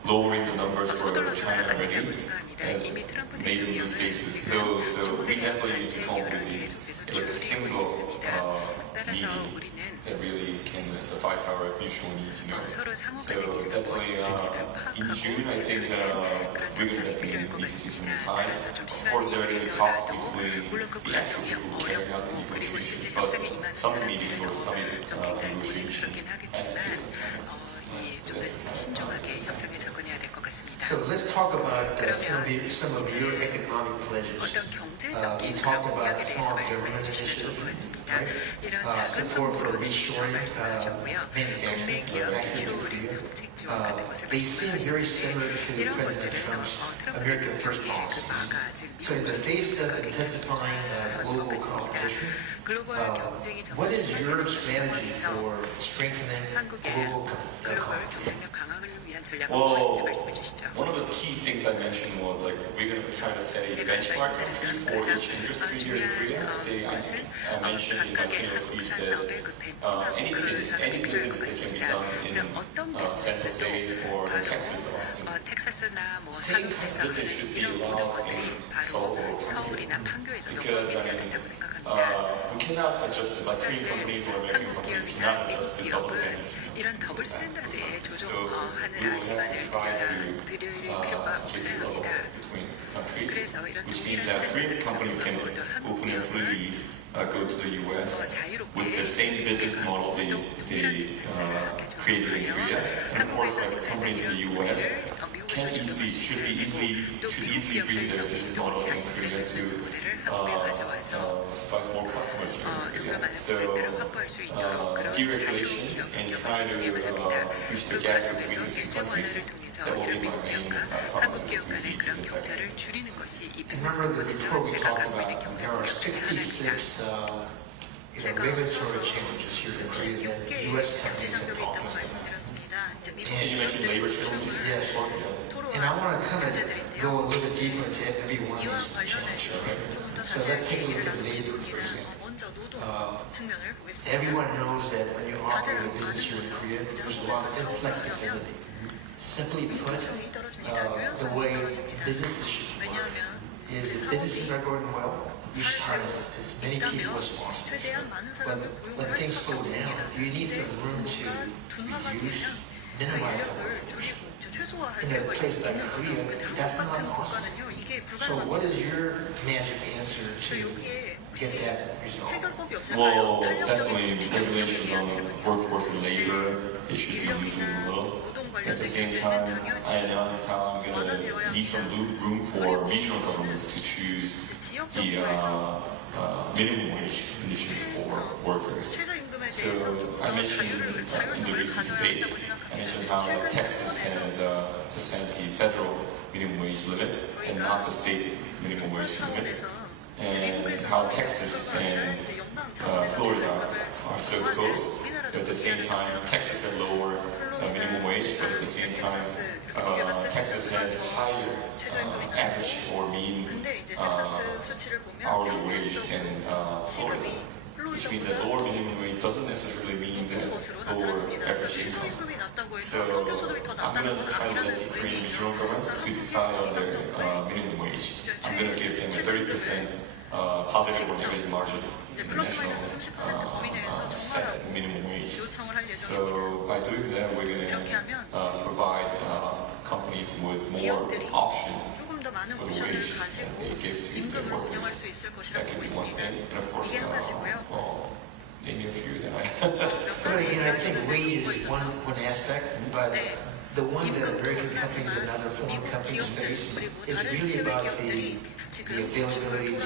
lowering the numbers for 서둘러서는 China 안 already 된다고 생각합니다. has 이미 트럼프 made them lose 대통령은 faces. 지금 So 중국에 we 대한 definitely need to 관세 come up 이유를 with 계속해서 a 줄이고 single 있습니다. 따라서 meeting 우리는 that really can suffice our mutual needs. You know. 서로 So 상호간의 니즈가 definitely 무엇인지를 제대로 in June, 파악하고 I think 진행하는 그런 we're 협상이 going to 필요할 것 need some 같습니다. time. 따라서 좀 Of course, 시간이 there are talks 들더라도 between 물론 그 the 과정이 actors who carry out the 어렵고 그리고 실제 negotiations, but 협상에 임하는 some meetings 사람들은 or some 좀 굉장히 negotiation 고생스럽긴 하겠지만 좀 더 신중하게 협상에 접근해야 될 것 같습니다. So let's talk about 그러면 some of your economic pledges. 어떤 경제적인 We 그런 talked about 공약에 대해서 small 말씀을 government 해주시면 좋을 것 initiatives, 같습니다. right? 이런 작은 Support for 정부론에 대해서 reshoring, 말씀하셨고요. 국내 기업 효율 정책 지원 같은 것을 They seem very similar 말씀하셨는데 to 이런 President 것들은 Trump's 트럼프 American First 대통령의 그 policy. 마가 즉 So in 미국 the face of 정책과 굉장히 intensifying 유사한 것 global 같습니다. competition, 글로벌 경쟁이 what 점점 is your 심화되는 strategy 상황에서 for strengthening 한국의 global 글로벌 competition? 경쟁력 강화를 위한 전략은 Well, 무엇인지 말씀해 주시죠. one of the key things I mentioned was like we're going to try to set a 제가 benchmark 말씀드렸던 for 가장 each industry here in Korea. Say, 중요한 것은 I mentioned in my 각각의 keynote speech 한국산 that 업의 그 벤치마크 그 산업이 필요할 것 business that can be 같습니다. done 즉 어떤 in San 비즈니스도 Jose or 바로 Texas or Austin. 텍사스나 뭐 Same 산호세에서 business 하는 should be 이런 모든 allowed 것들이 in 바로 Seoul or 서울이나 판교에서도 Because, 포함이 돼야 된다고 생각합니다. we cannot adjust like Korean 사실 companies or American 한국 companies 기업이나 cannot 미국 adjust the double 기업은 standard. 이런 더블 스탠다드에 So 조정하느라 we will 시간을 have to try 들일 to 필요가 없어야 keep 합니다. between countries, 그래서 이런 which 동일한 means that Korean 스탠다드를 companies can 적용하고 또 한국 open and 기업은 freely go to the U.S. with 자유롭게 the same 미국에 business model 가고 they, 또 동일한 비즈니스를 함께 created in 적용하여 Korea. And of 한국에서 course, like 생산된 companies in the 이런 U.S. 모델을 미국에서 can 적용할 수 should 있어야 되고 또 should 미국 easily bring 기업들 their business 역시도 model in 자신들의 Korea 비즈니스 to 모델을 한국에 가져와서 suffice more customers here in 좀 더 Korea. 많은 So, 고객들을 확보할 수 있도록 그런 자유로운 deregulation 기업 and 환경을 try to 제공해야만 합니다. reach 그 the gap 과정에서 between the two 규제 완화를 countries. 통해서 That will 이런 be my 미국 main 기업과 policy 한국 기업 to 간의 be 그런 successful. 격차를 줄이는 것이 이 비즈니스 Remember 부분에서 before we 제가 talked 갖고 있는 about 경제 there are 공약 중에 하나입니다. 66 제가 regulatory 앞서서 changes here in Korea that 66개의 U.S. 규제 companies have 장벽이 있다고 promised. 말씀드렸습니다. 이제 미국 And you mentioned 기업들의 labor 구축을 shortages. Yes. And I want to kind of 규제들인데요. go a little bit deeper into every one of 이와 these 관련해서 changes. 조금 더 So let's 자세하게 take a 얘기를 look at 나누고 labor, 싶습니다. for example. 먼저 노동 측면을 보겠습니다. Everyone knows that when you 다들 offer a business here in 아는 Korea, 거죠. there's a lot 한국에서 of 사업을 하려면 inflexibility. Simply put, 유동성이 떨어집니다. the 유연성이 way 떨어집니다. businesses should work 왜냐하면 is 그 if businesses 사업이 are going well, you 잘 hire 되고 as many people 있다면 as possible. 최대한 많은 But 사람을 when 고용을 할 things 수밖에 slow 없습니다. down, you need 근데 some room to 뭔가 둔화가 reduce, 되면 그 minimize 인력을 that. 줄이고 최소화할 In a 필요가 place like 있는 거죠. Korea, 근데 한국 that's 같은 not possible. 국가는요, 이게 So what 불가능합니다. is your magic answer 그래서 to 여기에 혹시 get that result? 해결법이 없을까요? Well, 탄력적인 definitely 복지적 능력에 regulations 대한 on 질문이요. workforce and labor, it should be loosened 인력이나 a little. 노동 At 관련된 the same 규제는 time, I 당연히 announced how I'm going 완화되어야 to leave some 합니다. room for regional governments to choose 이제 지역 the 정부에서 minimum wage conditions for workers. 최저임금에 대해서 So 조금 I 더 mentioned in the 자율성을 recent 가져야 debate, 한다고 I mentioned 생각합니다. how 최근 Texas 수원에서 has suspended the federal minimum wage limit and not the state minimum 중간 wage limit. 차원에서 이제 And 미국에서 how Texas 정부가 아니라 and 이제 연방 차원에서 Florida 최저임금을 are so 정하는 close. 우리나라도 But at the same 그렇게 time, 하는 Texas had lower minimum wage, but at the same time, Texas had higher average or mean 근데 이제 이제 텍사스 수치를 보면 hourly wage 평균적으로 in 시급이 Florida, which means that lower 플로리다보다 minimum wage doesn't necessarily mean 높은 that 것으로 lower 나타났습니다. 그러니까 average income. 최저임금이 낮다고 해서 So 평균 소득이 더 I'm 낮다는 going 건 to try to let 아니라는 the Korean 의미죠. regional government to decide on their minimum wage. I'm going to give them a 30% positive or negative margin 이제 in the 플러스 마이너스 national 30% 범위 내에서 set 정말하고 minimum wage. 요청을 할 예정입니다. So by doing that, we're going 이렇게 to 하면 provide companies with more 기업들이 options 조금 더 많은 for the 옵션을 wage 가지고 that they give to their 임금을 운영할 workers. 수 있을 것이라고 That can 보고 be one 있습니다. thing. And of course, 이게 한 가지고요. name me a few that I 몇 Well, 가지 you know, I think 이야기는 wage 듣고 is 있었죠. one aspect, but 네. the one that 임금도 American companies and other 하지만 foreign 미국 companies 기업들 face 그리고 is 다른 really 해외 about 기업들이 the 지금 availability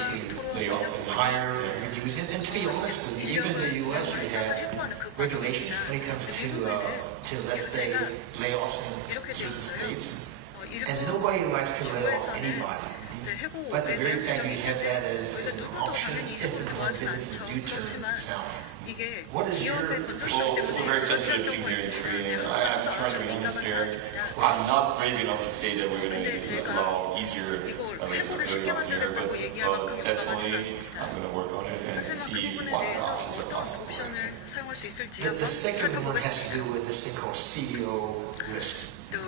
They also to hire and use it. And to be honest with you, even in the U.S. we have regulations when it comes to let's say layoffs in 이렇게 certain 되었어요. states. And nobody likes to lay off anybody. 이제 해고에 But the very 대한 fact we 규정이 have that as 우리가 an 누구도 option 당연히 if 해고를 and when 좋아하진 business 않죠. is due to 그렇지만 itself. 이게 What is 기업의 your- 건전성 Well, 때문에 it's a very 그렇게 할 sensitive thing 경우가 here in 있습니다. Korea. 대부분 I'm 아직도 trying 아주 to be 민감한 honest here. 사안입니다. I'm not brave enough to say that we're going 근데 to 제가 allow easier 이걸 해고를 쉽게 layoffs here, 만들겠다고 얘기할 but 만큼 용감하진 definitely 않습니다. I'm going to work on it and 하지만 그 see 부분에 what 대해서 options are 어떤 possible. 옵션을 사용할 수 있을지 The 한번 second one has to 살펴보겠습니다. do with this thing called CEO risk. 또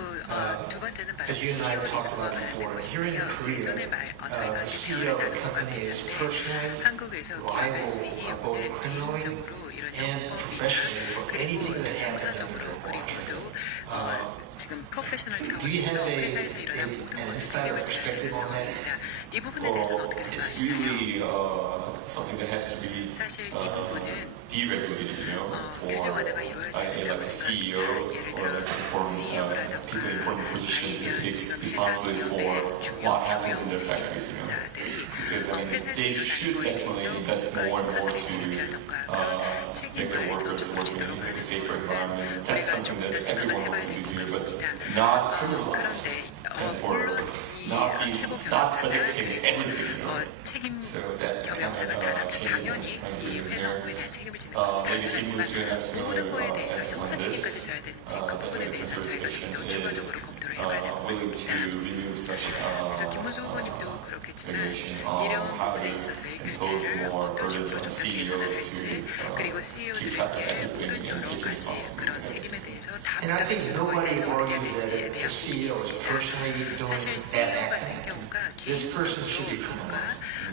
두 번째는 바로 As you and I CEO talked 리스크와 about 관련된 before, here in 것인데요. Korea, 예전에 저희가 이제 CEO 대화를 of a 나눈 것 company is 같았는데 personally 한국에서 기업의 liable CEO는 both criminally 개인적으로 이런 and 형법이나 professionally for 그리고 anything that happens. 형사적으로 그리고도 지금 프로페셔널 Do you 차원에서 have 회사에서 일어난 an 모든 것을 insider 책임을 져야 되는 perspective on that? 상황입니다. 이 부분에 대해서는 어떻게 It's 생각하시나요? really something that has to be 사실 이 부분은 deregulated, you know, 규제 for 완화가 이루어져야 like 된다고 a 생각합니다. CEO 예를 or 들어 like important CEO라던가 people in important positions to 아니면 take 지금 회사 responsibility 기업의 for 중요 what happens in 경영 their factories, you know. 책임자들이 Because I mean, 회사에서 they 일어나는 should 거에 대해서 definitely invest 뭔가 more and more 형사상의 to 책임이라던가 그런 make their 책임을 workers 전적으로 work in 지도록 a 하는 safer 것을 environment. That's 우리가 something 조금 더 that 생각을 everyone 해봐야 wants 될 to 것 do, but 같습니다. not criminalize. 그런데 And for 물론 이 not being, 최고 not 경영자나 predicting everything, you know. 책임 So that's 경영자가 kind of 당연히 이 회사 업무에 대한 책임을 지는 것은 maybe 당연하지만 people should have 모든 거에 similar 대해서 sense 형사 on this. 책임까지 져야 되는지 그 부분에 대해서 저희가 좀 더 추가적으로 검토를 해봐야 될 것 willing 같습니다. to remove such 그래서 김문수 후보님도 그렇겠지만 regulation 이런 on how 부분에 to 있어서의 impose 규제를 more 어떤 식으로 burdens 좀 on 더 개선을 CEOs 할지 to 그리고 keep track of CEO들에게 everything 모든 and 여러 keep it 가지 possible. 그런 책임에 대해서 다 And I 부담을 think 지는 거에 nobody 대해서 어떻게 해야 argues 될지에 that the 대한 부분이 CEO is 있습니다. personally doing 사실 bad CEO 같은 acting. 경우가 This person should be 개인적으로 뭔가 criminalized.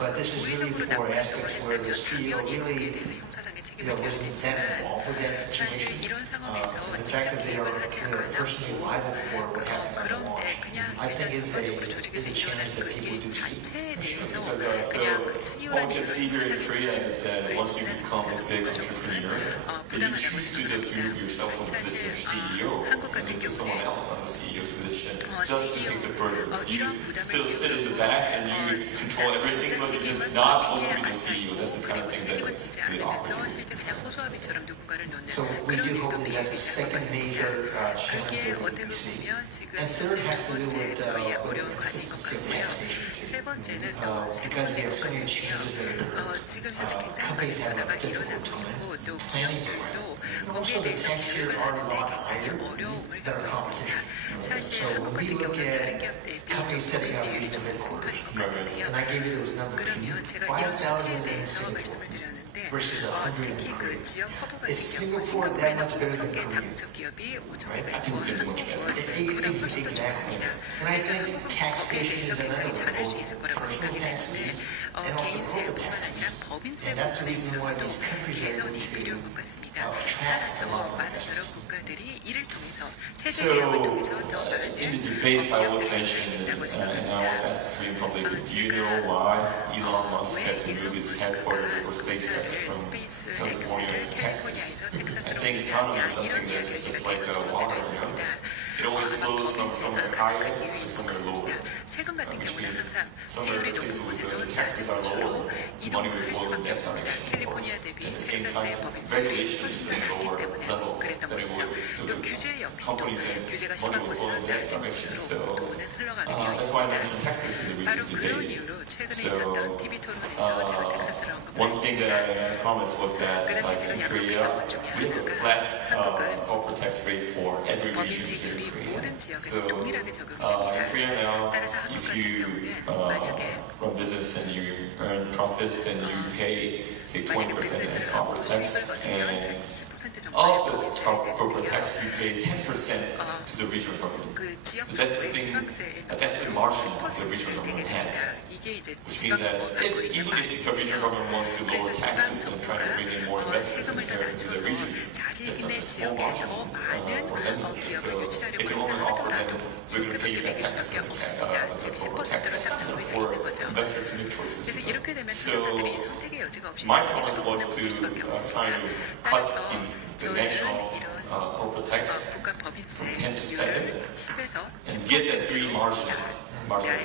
But this is 고의적으로 really 나쁜 for 행동을 aspects where the 했다면 CEO 당연히 거기에 really, 대해서 형사상의 책임을 져야 wasn't that 되지만 involved with that 사실 situation. 이런 상황에서 The 직접 fact that they 개입을 are 하지 personally 않았고 liable for what happens on the law, 그런데 그냥 I 일단 think 전반적으로 is 조직에서 a chance 일어나는 that 그 people 일 do see. 자체에 대해서 Because 그냥 so CEO라는 one 이런 procedure in 형사상의 Korea is that 책임을 once you 진다는 become a 것은 big 결과적으로는 entrepreneur, you 부당하다고 choose to just 생각합니다. remove yourself from the 사실 position of CEO 한국 같은 and put someone 경우는 else on the CEO's position just to take the burden. 이런 You 부담을 still sit in the 지우고 back and you control everything, 진짜 but you're 책임은 just not 뒤에 want to be the 앉아 CEO. That's 있고 the kind 그리고 of thing 책임은 that 지지 really 않으면서 operates. 실제 그냥 호소아비처럼 누군가를 놓는 So we 그런 do 일도 hope that that's the 비일비재한 것 second 같습니다. major 그게 challenge that we 어떻게 see. 보면 지금 And 현재 third 두 has to do 번째 with 저희의 어려운 과제인 것 consistency of 같고요. taxation. 세 번째는 또 세 Because 번째 we have 것 so many 같은데요. changes that are 지금 현재 굉장히 많은 companies have 변화가 a difficult 일어나고 time 있고 또 planning for it. 기업들도 And 거기에 also the 대해서 tax 계획을 here are a 하는데 lot 굉장히 higher 어려움을 than 겪고 our 있습니다. competition. 사실 So 한국 when we 같은 look 경우는 at 다른 기업 대비 companies 정부의 setting up 제휴율이 these 좀 높은 headquarters, 편인 것 같은데요. and I gave you those numbers. 그러면 제가 이런 수치에 대해서 5,000 말씀을 드렸는데 versus 특히 그 지역 허브 같은 Is 경우 Singapore 싱가포르에는 that much better 5,000개 than 다국적 기업이 5,000개가 I 있고 think it's much better. 한국은 그보다 훨씬 더 좋습니다. 그래서 한국은 거기에 대해서 굉장히 잘할 수 있을 거라고 생각이 되는데 개인세뿐만 아니라 법인세 부분에 있어서도 개선이 필요한 것 같습니다. 따라서 많은 여러 국가들이 이를 통해서 세제 개혁을 통해서 더 많은 in the debates I was 기업들을 가질 수 mentioned, 있다고 and I was 생각합니다. asked the Korean public, do you know why Elon Musk 왜 had to 일론 move his 머스크가 headquarters for SpaceX 본사를 from 스페이스 California X를 to Texas? 캘리포니아에서 I 텍사스로 think 옮기지 economy 않냐 is something 이런 that's 이야기를 제가 just like 계속 a 토론 때도 water. 했습니다. It always 아마 flows from 법인세가 somewhere 가장 higher 큰 to 이유인 것 somewhere 같습니다. lower. 세금 같은 경우는 항상 Somewhere 세율이 높은 places 곳에서 where the 낮은 taxes are 곳으로 lower, 이동을 money 할 will flow 수밖에 in that 없습니다. direction. 캘리포니아 대비 At the same 텍사스의 time, 법인세율이 regulation 훨씬 is 더 at a 낮기 lower 때문에 level 그랬던 than 것이죠. 또 규제 역시도 규제가 심한 곳에서 낮은 곳으로 돈은 흘러가게 되어 있습니다. 바로 그런 이유로 최근에 있었던 TV 토론에서 제가 텍사스를 One thing that 언급했습니다. I promised was that 그래서 like 제가 in 약속했던 Korea, 것 중에 we have a 하나가 flat 한국은 corporate tax rate for every 법인 region here 세율이 in Korea. 모든 지역에서 동일하게 적용이 in Korea 됩니다. now, 따라서 한국 if 같은 you 경우는 만약에 run business and you earn profits, then you pay say 20% 만약에 as 비즈니스를 하고 corporate 수익을 tax, 거두면 and 20% 정도의 of 법인 the 세율이 corporate 되는데요. tax, you pay 10% to the regional government. 그 지역 So that's the 정부의 thing, 지방세의 that's the 비율로 margin of the 10%를 regional 내게 government 됩니다. has. 이게 이제 Which 지방 means that 정부가 갖고 있는 even if the regional 마진이에요. government wants to lower 그래서 지방 taxes and try 정부가 to bring in more investors 세금을 더 into the 낮춰서 region, 자신의 it's such a small 지역에 더 margin 많은 for them. 기업을 So 유치하려고 it can 한다 only offer 하더라도 them, we're going to pay 이렇게밖에 you that 매길 tax 수밖에 and 없습니다. 즉 10%로 딱 정해져 있는 거죠. investor to make choices. 그래서 이렇게 되면 So 투자자들이 선택의 여지가 없이 my 당연히 promise was 수도권에 to 몰릴 수밖에 없습니다. try to cut 따라서 the 저희는 national 이런 corporate tax 국가 법인세 10 to 비율을 10에서 and get that three 10%로 margin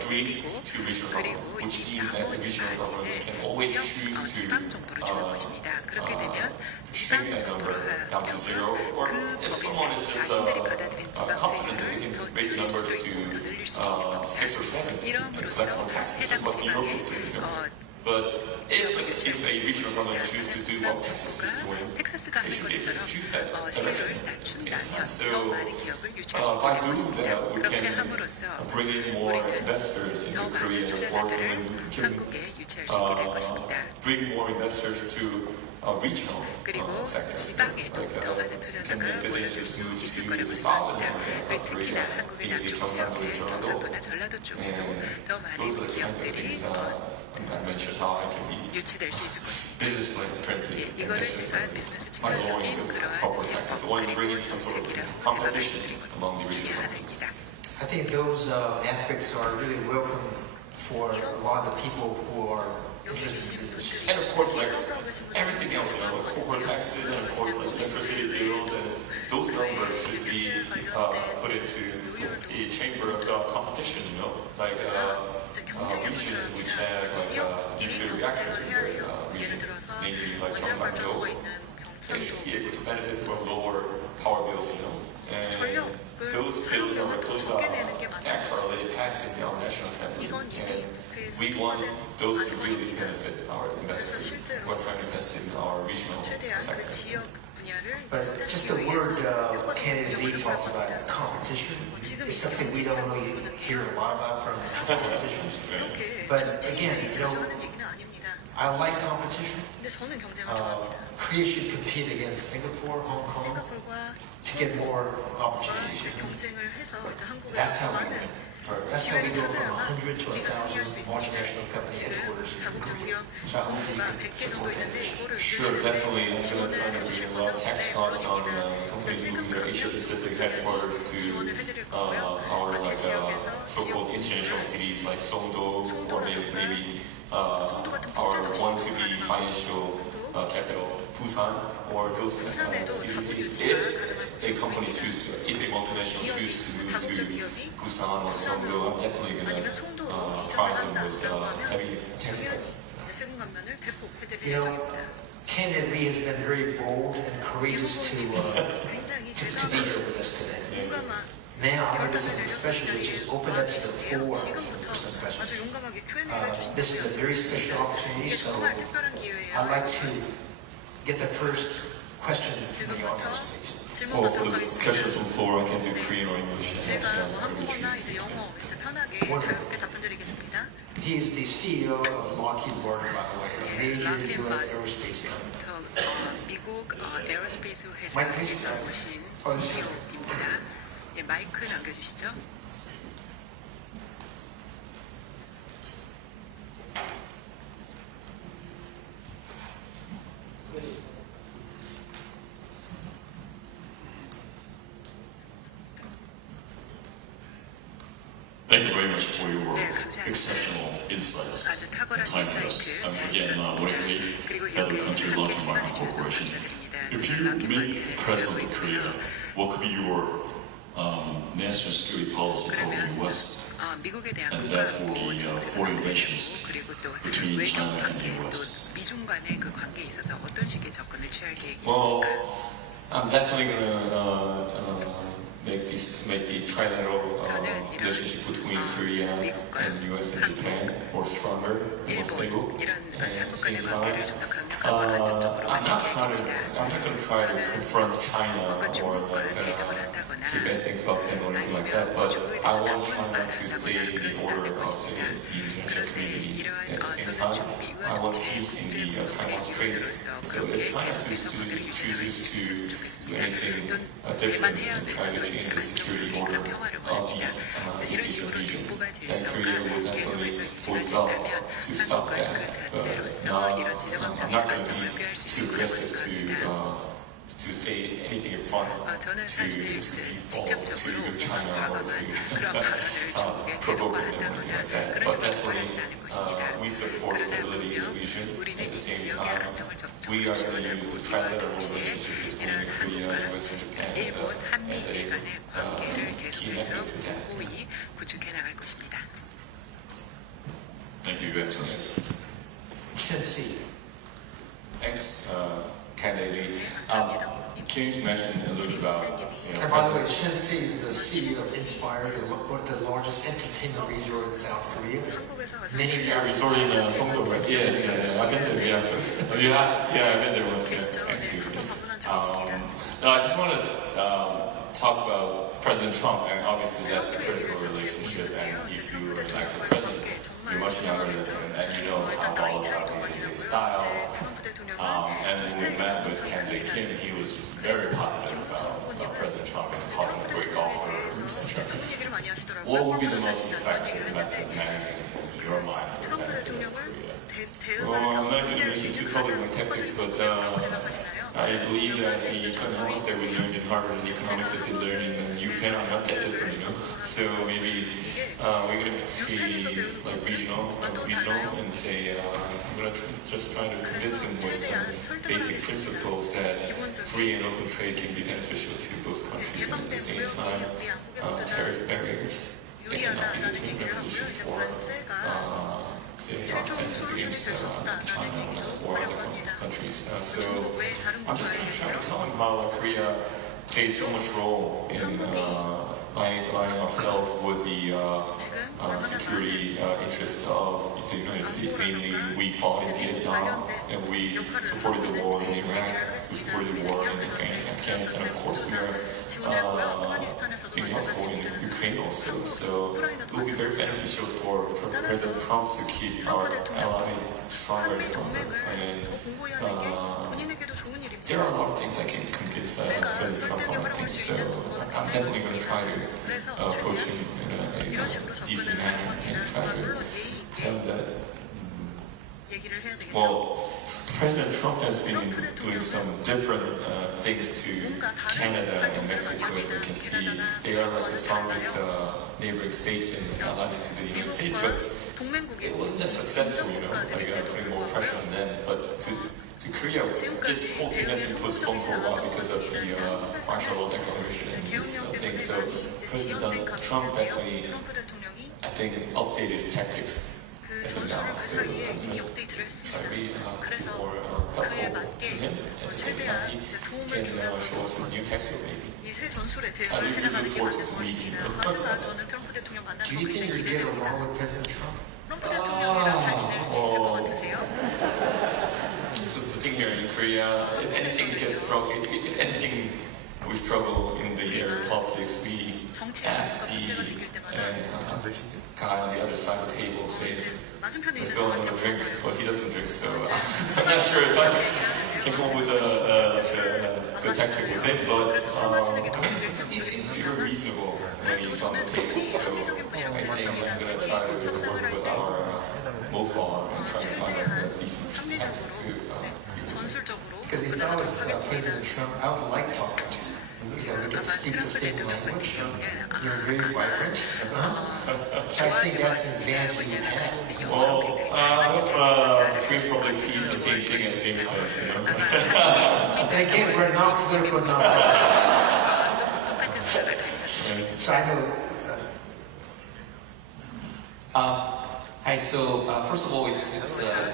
three 내리고 to regional 그리고 government, which 이 means that the 나머지 regional government 마진을 can always 지역 choose 지방 to 정부로 주는 것입니다. 그렇게 되면 shrink 지방 that 정부로 number down to zero, 하면 or 그 if someone 법인세 is just 자신들이 받아들인 confident that they 지방세율을 can 더 raise 줄일 numbers 수도 있고 더 늘릴 수도 있는 겁니다. 6 or 7 and 이러므로써 collect more taxes, 해당 just what New York 지방에 is doing. 기업을 But if 유치할 수 a 있는 regional government 것입니다. chooses to do 지방 what Texas is 정부가 doing, 텍사스가 하는 they should be able 것처럼 to choose that 세율을 direction. 낮춘다면 So, 더 많은 기업을 유치할 수 있게 by 될 doing 것입니다. that, we 그렇게 can 함으로써 bring in more 우리는 investors into 더 Korea 많은 and 투자자들을 can 한국에 유치할 수 있게 될 것입니다. bring more investors to regional 그리고 sector. 지방에도 Like, 더 많은 can 투자자가 make 몰려들 businesses 수 move 있을 to 거라고 the southern 생각합니다. area 그리고 of 특히나 Korea, 한국의 maybe 남쪽 경상도, 지역에 전라도. 경상도나 전라도 쪽에도 더 Those 많은 are the kind of 기업들이 things I mentioned how I can be 유치될 수 있을 것입니다. business friendly. 예, 이거를 제가 비즈니스 측면적인 그러한 세법 그리고 정책이라고 제가 말씀드린 것 중에 하나입니다. I think those aspects are really welcome for a lot of the people who are 여기 interested 계신 in this. 분들 And of course, 특히 like 서울하고 계신 everything 분들 else, you know, like corporate taxes and of course like electricity bills and those numbers should be put into the chamber of competition, you know, like regions which have like nuclear reactors in their regions, namely like 원자력 Gyeongsang-do, 발전소가 있는 they should be 경상도 able to benefit from lower power bills, you know. And 전력을 those bills are 사용료는 더 those 적게 내는 게 맞는 tax are 거죠. already passed in our national assembly, 이건 이미 and 국회에서 we want 통과된 those to really 안건입니다. benefit our 그래서 investors. 실제로 We're trying to invest in our regional 최대한 그 sector. 지역 분야를 이제 But just 성장시키기 the 위해서 word 효과적인 Kennedy 영향을 talked about 합니다. competition. 지금 It's 이제 something we don't really hear a lot about from politicians. 이렇게 But 정치인들이 again, 자주 하는 얘기는 아닙니다. I like competition. 근데 저는 경쟁을 좋아합니다. Korea should compete against Singapore, Hong Kong 싱가포르과 to get more 이제 opportunities. 경쟁을 해서 이제 한국에서 That's 더 how we 많은 win. That's how we 기회를 go from 찾아야만 100 to 우리가 승리할 수 1,000 있습니다. multinational company 지금 headquarters. 다국적 기업 So I hope 본부가 you 100개 can 정도 support 있는데 that. 이거를 Sure, definitely. I'm 지원을 going to 해주실 bring 거죠? tax 네, costs on 물론입니다. 일단 companies 세금 moving their Asia Pacific headquarters to 지원을 해드릴 거고요. our 마켓 like 지역에서 so-called 지역 international cities like Songdo or maybe 송도 같은 our 국제 도시 want to be 가능하고 financial capital, Busan or those 부산에도 자본 cities. 유치가 If 가능할 a 것으로 company 보입니다. chooses, if a multinational 기업이, chooses to move 다국적 to 기업이 Busan or Songdo, I'm definitely going 아니면 to 송도로 try 이전을 them with 한다라고 하면 heavy tax 당연히 cuts. 이제 세금 감면을 대폭 해드릴 You know, 예정입니다. Kennedy has been very bold and courageous to 굉장히 be here 대담하고 with us today. 용감한 Now, this 결단을 is 내려서 이 especially 자리에 just open 와 up to the 계신데요. floor 지금부터 for some questions. 아주 용감하게 Q&A를 This is a very 해주신다고 special opportunity, 이게 so 정말 특별한 기회예요. I'd like to get the first question from the 지금부터 audience, please. 질문 Or for 받도록 the 하겠습니다. questions from the floor, I can do Korean or English. 제가 뭐 한국어나 이제 영어 이제 편하게 자유롭게 답변드리겠습니다. He is the CEO of Lockheed Martin, by the way, a major Lockheed U.S. Martin. aerospace company. 미국 에어스페이스 회사에서 오신 CEO입니다. 예, 마이크 남겨주시죠. Thank you very much for your 네, 감사합니다. exceptional insights 아주 탁월한 and time with us. 인사이트 And 잘 again, 들었습니다. lately, 그리고 Heather 이렇게 Country 함께 Lockheed 시간을 Martin 주셔서 Corporation. 감사드립니다. If 저희 you 락힌 meet 마틴에 the 살고 President of Korea, 있고요. what could be your national security policy for the 그러면 U.S. 미국에 대한 and 국가안보 therefore the 정책은 foreign 어떻게 relations 되고 그리고 또 between 외교 China and 관계 the 또 US? 미중 간의 그 관계에 있어서 어떤 식의 접근을 취할 Well, 계획이십니까? I'm definitely gonna make the trilateral relationship between Korea and US and Japan more stronger, more stable. 일본 이런 And at the 삼국 간의 same time, 관계를 좀 더 강력하고 안정적으로 I'm not 만들겠습니다. going to try to confront China 뭔가 or 중국과 like 대적을 한다거나 say bad things about them or anything like that. 아니면 But 중국에 I 대해서 want 나쁜 China 말을 to 한다거나 stay in the 그러진 order 않을 of 것입니다. the international 그런데 community. 이러한 At the same 저는 time, 중국이 I want 유화동체 peace in 국제 the 공동체 Taiwan Strait. 기관으로서 So 그렇게 if China 계속해서 관계를 유지나갈 수 있었으면 chooses to do 좋겠습니다. anything 또 different 대만 and try 해안에서도 to 이제 change the security 안정적인 order 그런 평화를 of 원합니다. these 이런 식으로 region, 동북아 then 질서가 Korea will 계속해서 definitely 유지가 will 된다면 to stop 한국은 그 that. 자체로서 But 이런 I'm 지정학적인 not going to 안정을 be 꾀할 수 too 있을 거라고 aggressive 생각합니다. to say anything in front 저는 to 사실 이제 people, 직접적으로 to China or 과감한 그런 to 발언을 중국에 provoke them or 대동화한다거나 anything like that. 그런 But 식으로 접근하진 definitely, 않을 것입니다. we support 그러나 stability in 분명 the region. 우리는 At the 이 same 지역의 time, 안정을 we 적극적으로 are going to 지원하고 use the 이와 trilateral 동시에 relationship between 이런 Korea, 한국과 US, and Japan 일본, 한미 as a 간의 관계를 key 계속해서 method to that. 공고히 구축해 나갈 것입니다. Thank you, Your Excellency. Chen Si. Thanks, candidate. 감사합니다. Can you mention a little bit about, And by the way, Chen Si is the CEO of Inspire, the largest entertainment resort in South Korea. 한국에서 가장 Many of Yeah, you resort in Songdo, right? Yes, yes, I've been there. Yeah, I've been there once. Yeah. 계시죠? Thank 네, you. 한번 방문한 적 있습니다. No, I just want to talk about President Trump, and obviously that's a 트럼프 critical 얘기를 잠시 relationship. 해보시는데요. And 이제 if you 트럼프 were elected 대통령과의 president, 관계 정말 you're much younger than 중요하겠죠. him, and you know 일단 how 나이 all 차이도 about 많이 his 나고요. style. 이제 트럼프 대통령은 And 좀 when we 스타일이 met 너무 with candidate Kim, 성격이 he was very positive about President Trump and calling him a 트럼프 great 대통령에 golfer, 대해서 etc. 좋은 얘기를 많이 하시더라고요. What would be the 골프도 most 잘친다는 그런 effective 얘기를 method 했는데 managing your mind? 트럼프 대통령을 대응을 I'm not 경계할 going 수 to 있는 get 가장 into tactics, 효과적인 but 방법이 뭐라고 생각하시나요? I believe 몇 that 가지 the 이제 전술이 economics that we learned in Harvard and the economics that they learn in UPenn are not that different, you know. So maybe we're going to be like regional and say I'm going to just try to convince them with some basic principles that free and open trade can be beneficial to both countries, and at the same time tariff barriers that cannot be 개방된 between 무역이 우리 한국에 모두들 revolution 이제 for 관세가 say 최종 offenses 솔루션이 될 수 against 없다라는 China 얘기도 or 하려고 other 합니다. countries. So 중국 외 다른 I'm just going to try to 국가에게요. tell them how Korea plays so much role in aligning ourselves with the 지금 얼마나 security 많은 interests of the United States. Namely, we fought in Vietnam and we supported the war in Iraq, we supported the war in Afghanistan. Of course, we are being helpful in Ukraine also. So it will be very beneficial for President Trump to keep our ally stronger and stronger. And 더 공고히 하는 게 본인에게도 좋은 일입니다. there are a lot of things I can convince President Trump on, I think. So I'm definitely going to try to approach him in 이런 a 식으로 decent 접근을 manner 하려고 and 합니다. try to 물론 예의 tell him 있게 that, 얘기를 해야 되겠죠. well, President Trump has been doing some different things to Canada and Mexico, as you can see. They are like the strongest neighboring states and allies to the United States, but 동맹국이고 it wasn't that successful, you know, like 인접국가들인데도 putting more pressure on them. But to Korea, this whole thing has been postponed for a while because of the martial law declaration and this 계엄령 thing. 때문에 So 많이 이제 President 지연된 Trump definitely, 감정인데요. 트럼프 대통령이 I think, updated his tactics. 그 전술을 그 사이에 이미 업데이트를 했습니다. 그래서 그에 맞게 최대한 이제 도움을 주면서도 이 새 전술에 대응을 해나가는 게 맞는 것 같습니다. 하지만 저는 트럼프 대통령 만나는 Do 거 you think 굉장히 you'll get 기대됩니다. along with President Trump? 트럼프 대통령이랑 잘 지낼 수 있을 것 같으세요? So the thing here in Korea, if anything gets struggle, if anything we struggle in the area of politics, we 정치에서 ask 뭔가 문제가 the 생길 때마다 guy on the other side of the table, say, 이제 맞은편에 let's 있는 go and 사람한테 have a drink, 물어봐요. but he doesn't drink, so I'm not sure if I can come up with a good tactic with him, but 그래서 술 마시는 게 도움이 될지 he seems to be very 모르겠습니다만 reasonable when 그래도 he's on the 저는 table, 그분이 so 합리적인 분이라고 I think I'm 생각합니다. going to 특히 try to 협상을 work 할 with 때 our MOFAR and try to find a 최대한 decent tactic 합리적으로 to 전술적으로 Because if I 접근하도록 was 하겠습니다. President Trump, I would like talking to you. You know, we can 아마 speak the 트럼프 same 대통령 같은 language. 경우는 You're very vibrant. So I 좋아하실 think 것 that's an 같습니다. advantage you 왜냐하면 have. 같이 이제 Well, 영어로 굉장히 다양한 Korea 조절에서 대화를 할 수 probably 있을 sees 것 the 같아서 same 좋아할 것 thing as James 같습니다. does, you know? 아마 And again, we're not political knowledge. 똑같은 생각을 가지셨으면 So 좋겠습니다. I know. Hi, so first of all, it's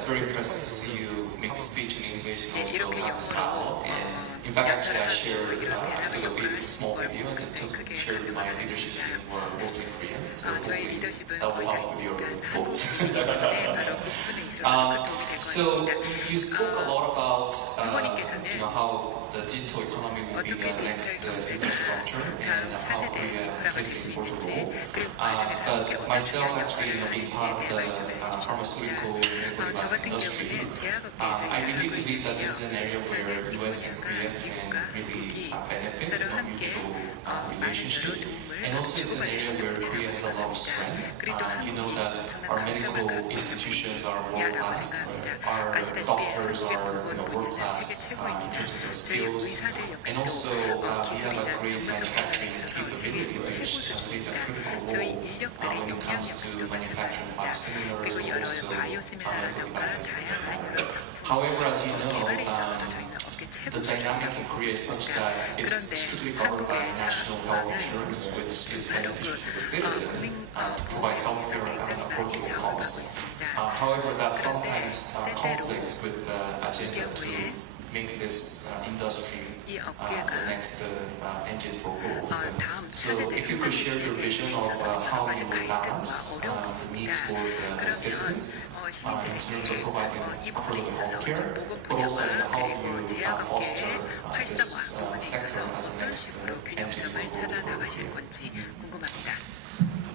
very impressive to see you make the speech in English and also 이렇게 have the style. 영어로 And in fact, actually, I shared 이런 I 대담의 did a 영어를 bit 하시는 small 걸 video 보고 and 굉장히 took 크게 shared 감명을 my leadership 받았습니다. team were mostly Korean. So 저희 hopefully 리더십은 that will 거의 다 help with your 일단 books. 한국이기 때문에 바로 그 부분에 있어서도 큰 도움이 될 것 So 같습니다. you spoke a lot about 후보님께서는 how the digital economy will be 어떻게 the next 디지털 경제가 infrastructure 다음 and how 차세대 Korea 인프라가 can 될 수 be important 있는지 role. 그리고 그 과정에서 한국이 But 어떤 myself 중요한 actually 역할을 being 하는지에 part of 대해 the 말씀을 해주셨습니다. pharmaceutical and 저 같은 industry, 경우는 제약업계에서 I 일을 really 하고 believe that this is an area 있는데요. where 저는 US and Korea 미국과 can really 한국이 benefit 서로 from 함께 mutual 많은 여러 relationship. 도움을 And also it's an 주고받을 수 area 있는 where 분야라고 Korea has a lot of 생각합니다. strength. 그리고 또 You know 한국이 that 엄청난 our 강점을 medical 갖고 institutions are world 있냐라고 class. 생각합니다. Our 아시다시피 doctors 한국의 are 보건 world 분야는 세계 class in 최고입니다. terms of their 저희 skills. 의사들 And 역시도 also we have a 기술이나 great 전문성 측면에 manufacturing 있어서 세계 capability, 최고 which plays a 수준입니다. critical 저희 role 인력들의 when it 역량 comes to 역시도 manufacturing 마찬가지입니다. biosimilars, 그리고 여러 also 바이오시밀라라던가 다양한 여러 병품 However, as you know, 개발에 있어서도 저희는 업계 최고 the dynamic in 수준이라고 Korea is such 있습니다. that it's 그런데 strictly covered by 한국의 national health 사망은 insurance, which is 바로 그 beneficial to the citizens, provide 국민보험에서 healthcare 굉장히 at 많이 affordable 자원하고 cost. 있습니다. However, that 그런데 sometimes 때때로 conflicts with the agenda to 경우에 make this industry 이 the 업계가 next engine for growth. 다음 So 차세대 if you could share your 성장기에 vision of 있어서 how 여러 가지 you will 갈등과 balance 어려움이 the 있습니다. needs for the 그러면 citizens in 시민들에게 terms of providing 이 부분에 affordable 있어서 healthcare, 즉 보건 but also 분야와 in how 그리고 you 제약업계의 foster 활성화 this 부분에 있어서 sector as a 어떤 next 식으로 engine 균형점을 for 찾아 growth. 나가실 건지 궁금합니다.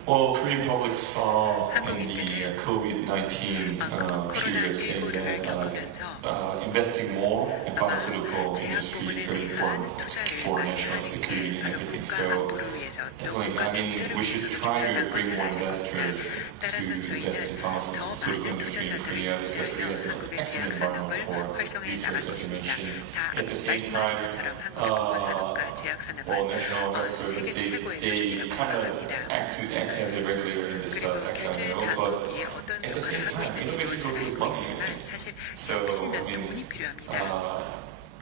Well, Korean public saw in the 한국인들은 COVID-19 period saying 코로나19를 that 겪으면서 investing more in pharmaceutical 제약 industry 부분에 is very 대한 important 투자를 for 많이 national 하는 security 게 and 바로 everything. 국가 So 안보를 위해서 또 국가 경제를 we should 위해서도 try to 중요하다는 bring 것을 more 아실 겁니다. investors 따라서 to 저희는 invest in 더 pharmaceutical 많은 industry in 투자자들을 Korea because 유치하여 Korea is an 한국의 제약 excellent 산업을 market for 활성화해 나갈 research, as you 것입니다. mentioned. 다 At the same 말씀하신 time, 것처럼 한국의 보건 산업과 제약 산업은 national health 세계 service, 최고의 they 수준이라고 kind of 생각합니다. act as a regulator in this 그리고 section, 규제 but 당국이 어떤 at the 역할을 same 하고 time, 있는지도 innovation 잘 goes with 알고 money. 있지만 사실 So, 혁신은 I mean, 돈이 필요합니다.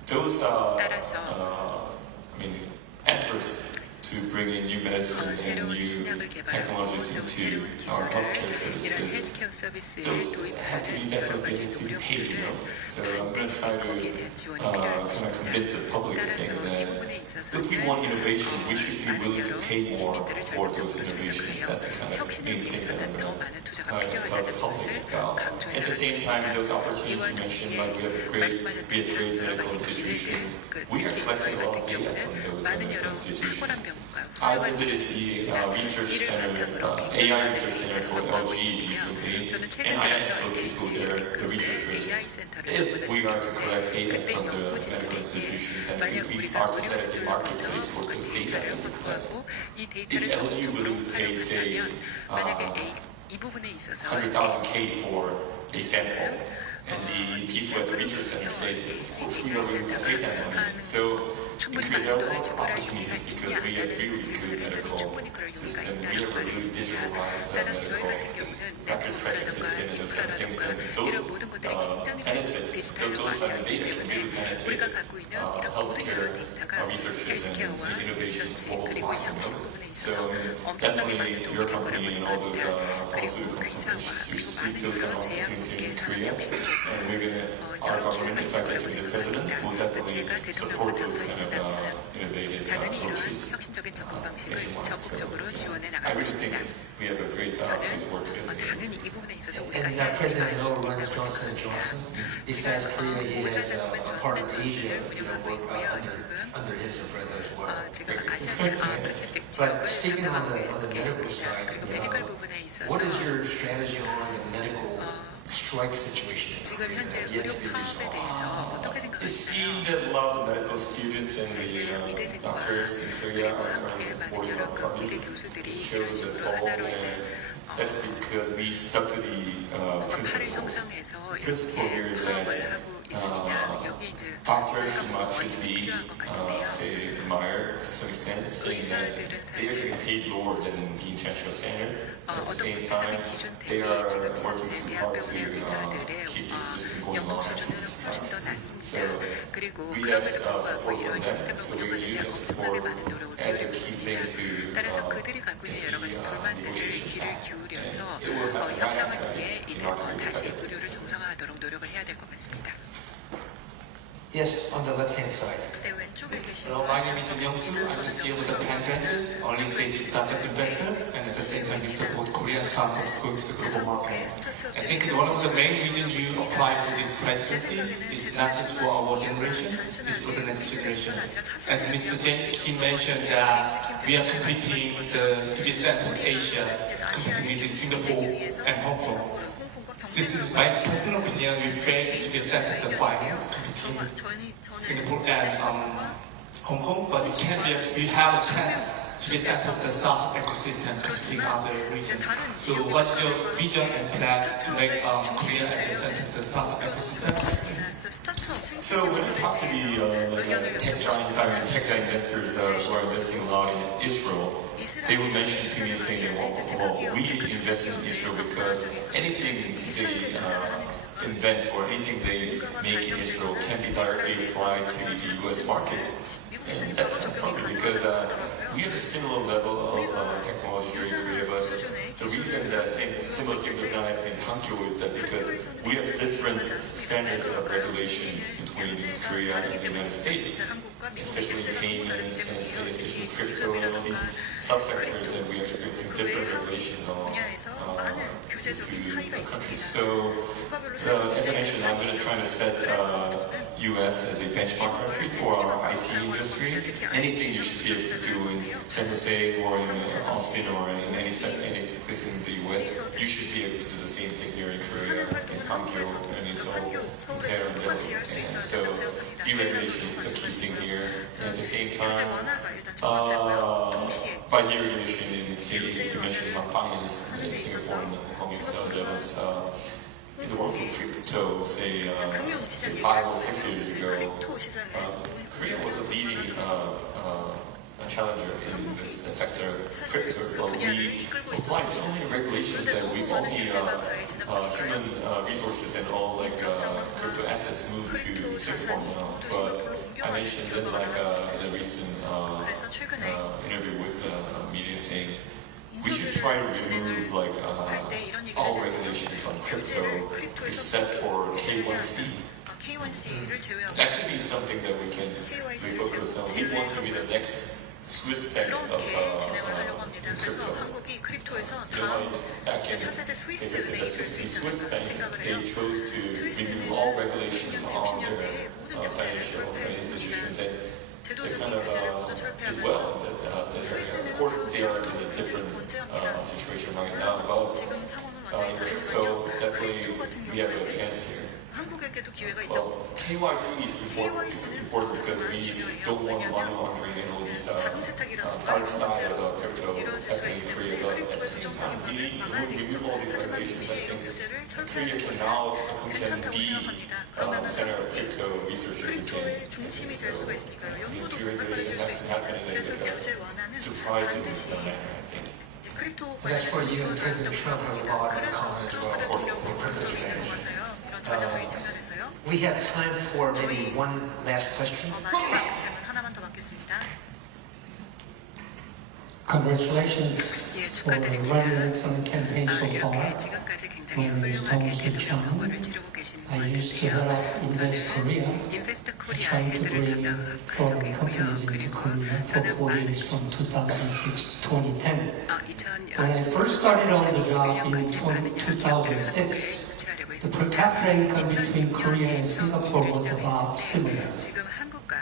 those 따라서 efforts to bring in new medicine and 새로운 new 신약을 개발하고 technologies 또 into 새로운 our healthcare 기술을 이런 services, 헬스케어 서비스에 those have to be 도입하는 여러 definitely 가지 getting paid, you 노력들은 know. So I'm going to 반드시 try 거기에 to 대한 지원이 필요할 kind of 것입니다. convince the public 따라서 saying 이 that 부분에 if we 있어서는 want innovation, we should be 많은 willing to 여러 pay more 시민들을 for those 절대적으로 innovations. 설득하여 That's the kind of 혁신을 thing 위해서는 더 that 많은 투자가 tell 필요하다는 the 것을 public about. 강조해 At the 나갈 same time, those 것입니다. opportunities 이와 you mentioned, 동시에 like we have great, 말씀하셨던 we have 이런 great 여러 medical 가지 기회들, institutions. We are 특히 collecting 저희 a lot 같은 of data 경우는 from those 많은 여러 institutions. 탁월한 병원과 I 훌륭한 visited 의료진이 the 있습니다. research 이를 center, 바탕으로 굉장히 AI 많은 research center 데이터를 for 확보하고 LG 있는데요. recently, 저는 최근 and I 들어서 asked those people LG there, the 백그룹의 researchers, AI 센터를 if we are to 방문했는데 collect data 그때 from the medical 연구진들에게 institutions and 만약 if we 우리가 are to set the 의료진들로부터 marketplace for 뭔가 those data, 데이터를 확보하고 이 데이터를 is LG 적극적으로 willing to pay, say, 활용한다면 만약에 이 부분에 있어서 100,000K for a sample? And the people at the research center said, of course we are willing to pay that money. So 충분히 because 많은 there are 돈을 지불할 opportunities 용의가 because we have 있냐라는 really 질문을 good 했더니 medical 충분히 그럴 용의가 system. We 있다는 have 말을 really 했습니다. digitalized 따라서 저희 medical 같은 경우는 record tracking 네트워크라던가 system and those kind of things. 인프라라던가 And those 이런 모든 것들이 굉장히 잘 benefits, 디지털화되어 있기 data can 때문에 really benefit 우리가 갖고 있는 이런 모든 여러 데이터가 헬스케어와 리서치 그리고 혁신 부분에 있어서 엄청나게 많은 도움이 될 거라고 생각합니다. 그리고 귀사와 그리고 많은 여러 제약계 산업 역시도 여러 기회가 있을 거라고 생각합니다. 또 제가 대통령으로 당선이 된다면 당연히 이러한 혁신적인 접근 방식을 적극적으로 지원해 나갈 것입니다. 저는 당연히 이 부분에 있어서 우리가 And 해야 할 일이 많이 President Ho 있다고 runs Johnson & 생각합니다. Johnson. It 지금 has Korea 모사 as a 작업은 part 존슨 of 앤 Asia, 존슨을 운영하고 있고요. 지금 under his umbrella as well. 지금 Very 아시아 good. 패시픽 But 지역을 speaking on 담당하고 the medical 계십니다. side, 그리고 메디컬 부분에 있어서 what is your strategy on the medical strike situation? 지금 현재 Yet 의료 to be 파업에 대해서 resolved. 어떻게 It 생각하시나요? seems that a lot of the medical students and 사실 the 의대생과 doctors in Korea 그리고 are 한국의 많은 supporting 여러 our 그 party. 의대 교수들이 It 이런 shows 식으로 that all 하나로 이제 that's because we stuck to the 뭔가 팔을 principle. 형성해서 principle here 이렇게 is 파업을 that 하고 있습니다. 여기 이제 doctors 저희가 뭔가 should 원칙이 be 필요한 것 같은데요. say admired to some extent, saying that 의사들은 they are 사실 getting paid lower than the international standard. At the 어떤 same 국제적인 time, 기준 they 대비 are 지금 working 이제 too hard 대학병원의 to 의사들의 keep the system going 연봉 on. 수준은 훨씬 더 낮습니다. So 그리고 we 그럼에도 have 불구하고 support 이런 from them, 시스템을 so we're 운영하는 데 using 엄청 support 엄청나게 많은 노력을 as a 기울이고 key 있습니다. thing to 따라서 그들이 갖고 있는 여러 가지 불만들을 귀를 기울여서 협상을 통해 이 다시 구류를 정상화하도록 노력을 해야 될 것 같습니다. Yes, on the left-hand side. 네, 왼쪽에 계신 Hello, my name is Young-soo. I'm the CEO of the Pan Ventures, early stage startup investor, and at the same time we support Korean startups going to the global market. I think one of the main reasons you apply for this presidency is not just for our generation, it's for the next generation. As Mr. James Kim mentioned that we are competing to be centered in Asia, competing with Singapore and Hong Kong. This is my personal opinion. We failed to be centered in the finance, competing with Singapore and Hong Kong, but we have a chance to be centered in the startup ecosystem competing other regions. So what's your vision and plan to make Korea as a center of the startup ecosystem? So when we talk to the tech giants, tech investors who are investing a lot in Israel, they will mention to me saying, well, we invest in Israel because anything they invent or anything they make in Israel can be directly applied to the US market. And that's probably because we have a similar level of technology here in Korea, but the reason that similar thing does not happen in Hankyo is that because we have different standards of regulation between Korea and the United States, especially payments and crypto and all these subsectors that we are experiencing different regulations on these two countries. So as I mentioned, I'm going to try to set US as a benchmark country for our IT industry. Anything you should be able to do in San Jose or in Austin or in any place in the US, you should be able to do the same thing here in Korea, in Hankyo, and in Seoul, in Tehran, and Delaware. So deregulation is the key thing here. And at the same time, by deregulation in city, you mentioned finance in Singapore and Hong Kong, so there was in the world of crypto, say 5 or 6 years ago, Korea was a leading challenger in this sector of crypto, but we applied so many regulations that we all the human resources and all like crypto assets moved to Singapore now. But I mentioned that in a recent interview with media saying we should try to remove all regulations on crypto except for KYC. That could be something that we can refocus on. We want to be the next Swiss bank of crypto. 한국이 크립토에서 다음 차세대 스위스 은행이 될 수 있지 않을까 생각을 해요. They chose to remove all regulations on their financial institutions and 제도적인 규제를 모두 철폐하면서 스위스는 of course they are in a different situation right now, but 지금 상황은 in 완전히 crypto 다르지만요. definitely 크립토 같은 we have a 경우는 chance here. 한국에게도 기회가 Well, 있다고. KYC is important because we don't want money laundering and all these 자금 세탁이라던가 other 이런 side 문제로 of crypto 이루어질 수가 happening 있기 in Korea. 때문에 But at the 크립토의 same 부정적인 time, 면을 we 막아야겠죠. remove all these 하지만 regulations. 동시에 I 이런 think 규제를 Korea 철폐하는 can 것은 now 괜찮다고 be 생각합니다. 그러면은 center of 한국이 crypto research 크립토의 중심이 될 수가 있으니까요. 연구도 더 활발해질 수 있습니다. 그래서 규제 완화는 반드시 이제 크립토 That's where 관련해서 you and 이루어져 있다고 President Trump have a 생각합니다. lot in 그래서 common as 트럼프 well. 대통령과 공통점이 있는 것 같아요. 이런 전략적인 측면에서요. We have time for maybe one last question. 마지막 질문 하나만 더 받겠습니다. Congratulations 예, for 축하드립니다. running excellent campaign so 이렇게 far. 지금까지 굉장히 My name is 훌륭하게 Dong 대통령 Si-chang. 선거를 치르고 계시는 것 I used to 같은데요. head up Invest Korea, 저는 인베스트 코리아 trying to 헤드를 bring 담당한 foreign 적이고요. companies in 그리고 Korea for 저는 4 years from 2006 to 2010. When I first started on the job in 2021년까지 많은 기업들을 2006, 유치하려고 the 했습니다. per capita income between Korea and 2006년에 Singapore 일을 was about similar. 시작했습니다. 지금 한국과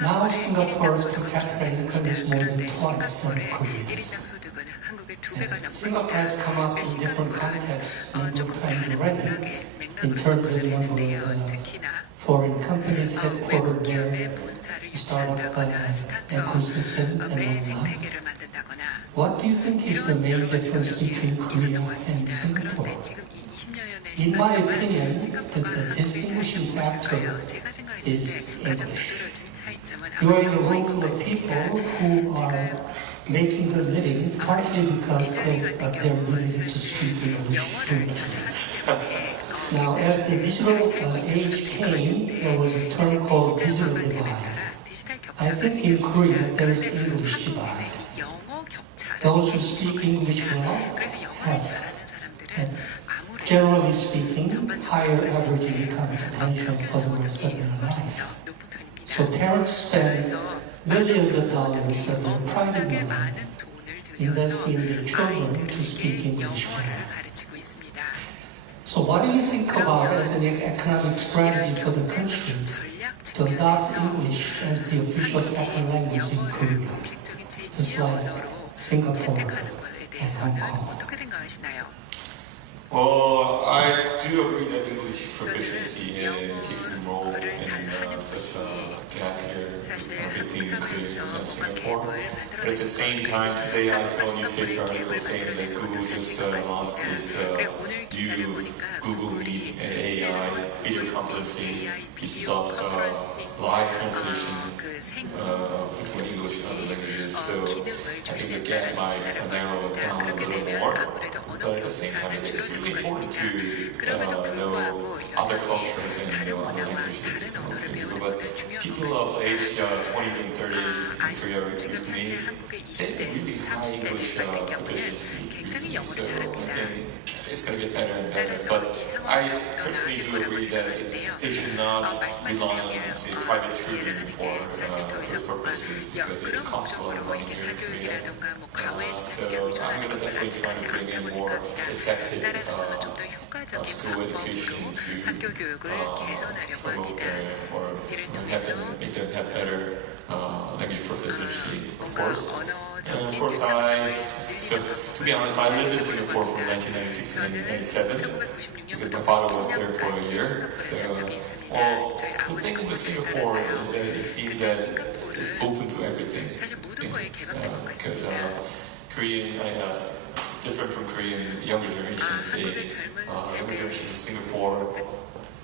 Now 싱가포르의 Singapore's 1인당 per 소득은 capita income is 비슷했습니다. more than 그런데 twice than 싱가포르의 Korea's. 1인당 소득은 한국의 2배가 Singapore 넘습니다. has come up in different 싱가포르는 contexts and 조금 different 다른 already in 맥락으로 terms of 접근을 the number 했는데요. of 특히나 foreign companies 외국 headquartered 기업의 there, 본사를 startup 유치한다거나 스타트업의 ecosystem and whatnot. 생태계를 만든다거나 What do you think is the 이런 main 여러 가지 difference 노력이 between Korea 있었던 것 and 같습니다. 그런데 Singapore? 지금 이 20여년의 In my 시간 opinion, 동안 싱가포르가 the 한국의 distinguishing 차이점은 factor 무엇일까요? 제가 생각했을 is 때 가장 English. 두드러진 차이점은 You are 아마 in a room 영어인 것 full of people 같습니다. who are making their living partly 이 because 자리 of 같은 their 경우 ability to 사실 speak English 영어를 fluently. 잘하기 때문에 Now, as the 굉장히 digital 잘 살고 있는 age 사람들이 came, there was a 이제 term called 디지털화가 digital 됨에 divide. 따라 디지털 I 격차가 think in Korea 생겼습니다. there is 그런데 English 한국에는 divide. 이 영어 격차라는 Those who 게 speak 있는 English 것입니다. well 그래서 영어를 have, 잘하는 사람들은 and 아무래도 generally speaking, 전반적으로 higher 봤을 average 때 income potential 평균 for the rest of 소득이 their 훨씬 life. 더 높은 편입니다. So parents spend 그래서 millions of 부모들이 dollars of their private 엄청나게 money 많은 돈을 들여서 investing in their children to speak 아이들에게 English 영어를 well. 가르치고 있습니다. So what do you think about as an economic strategy for the country 전략 to adopt 측면에서 English as the official second language in 영어를 Korea, 공식적인 just 제2의 like 언어로 Singapore 채택하는 것에 and Hong 대해서는 Kong? 어떻게 생각하시나요? Well, I do agree that English proficiency takes a role in 영어를 잘하는 such 것이 a gap here 사실 한국 between Korea 사회에서 and 뭔가 Singapore. 갭을 But at the same time, today I 한국과 saw 싱가포르의 newspaper 갭을 article saying that 만들어내는 Google 것도 just 사실인 것 launched 같습니다. this 그리고 오늘 기사를 new 보니까 Google 구글이 Meet and AI 새로운 video 구글 및 conferencing, AI which 비디오 stops 컨퍼런싱 live translation 그생 between English and other languages. So 기능을 I think the 출시했다는 gap might 기사를 narrow it 봤습니다. down a 그렇게 little 되면 more. 아무래도 언어 But at the same time, 격차는 it's 줄어들 것 really important 같습니다. to 그럼에도 불구하고 know other 여전히 cultures and 다른 other 문화와 languages. 다른 언어를 배우는 But 것은 중요한 people 것 of 같습니다. Asia 20s and 30s in Korea 지금 with 현재 me, 한국의 they 20대, really high 30대들 English 같은 경우는 proficiency. 굉장히 영어를 So 잘합니다. it's going to get better and better. 따라서 But 이 상황이 I 더욱더 personally 나아질 do 거라고 agree that 생각하는데요. they should not 말씀하신 rely on 내용을 say, private 이해를 tutoring 하는 게 for 사실 더 이상 those 뭔가 purposes because 그런 it costs a lot of 목적으로 money 이렇게 here in Korea. 사교육이라던가 뭐 과외 So 지나치게 I'm 의존하는 going to 것은 definitely try 아직까지 to bring 않다고 in more 생각합니다. effective 따라서 저는 좀 더 효과적인 school 방법으로 education to 학교 교육을 개선하려고 promote 합니다. or 이를 have 통해서 make them have better language proficiency, of 뭔가 course. And 언어적인 of course, 유창성을 so 늘리는 to be honest, I lived in 방법을 Singapore from 해보려고 합니다. 1996 to 저는 1997 because 1996년부터 my father was there for a 97년까지 year. 싱가포르에 산 적이 있습니다. 저희 The 아버지 thing with 근무지에 Singapore 따라서요. is that it seems 근데 that 싱가포르는 it's open to everything. 사실 모든 거에 개방된 것 Because 같습니다. Korean, different from Korean younger generations, 한국의 젊은 younger 세대 generations in Singapore,